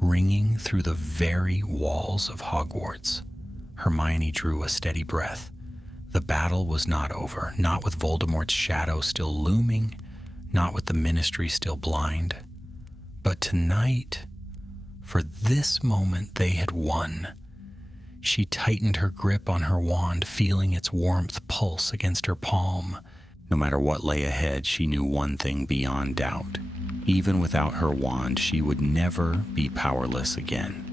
ringing through the very walls of Hogwarts. Hermione drew a steady breath. The battle was not over, not with Voldemort's shadow still looming, not with the Ministry still blind. But tonight, for this moment, they had won. She tightened her grip on her wand, feeling its warmth pulse against her palm. No matter what lay ahead, she knew one thing beyond doubt. Even without her wand, she would never be powerless again.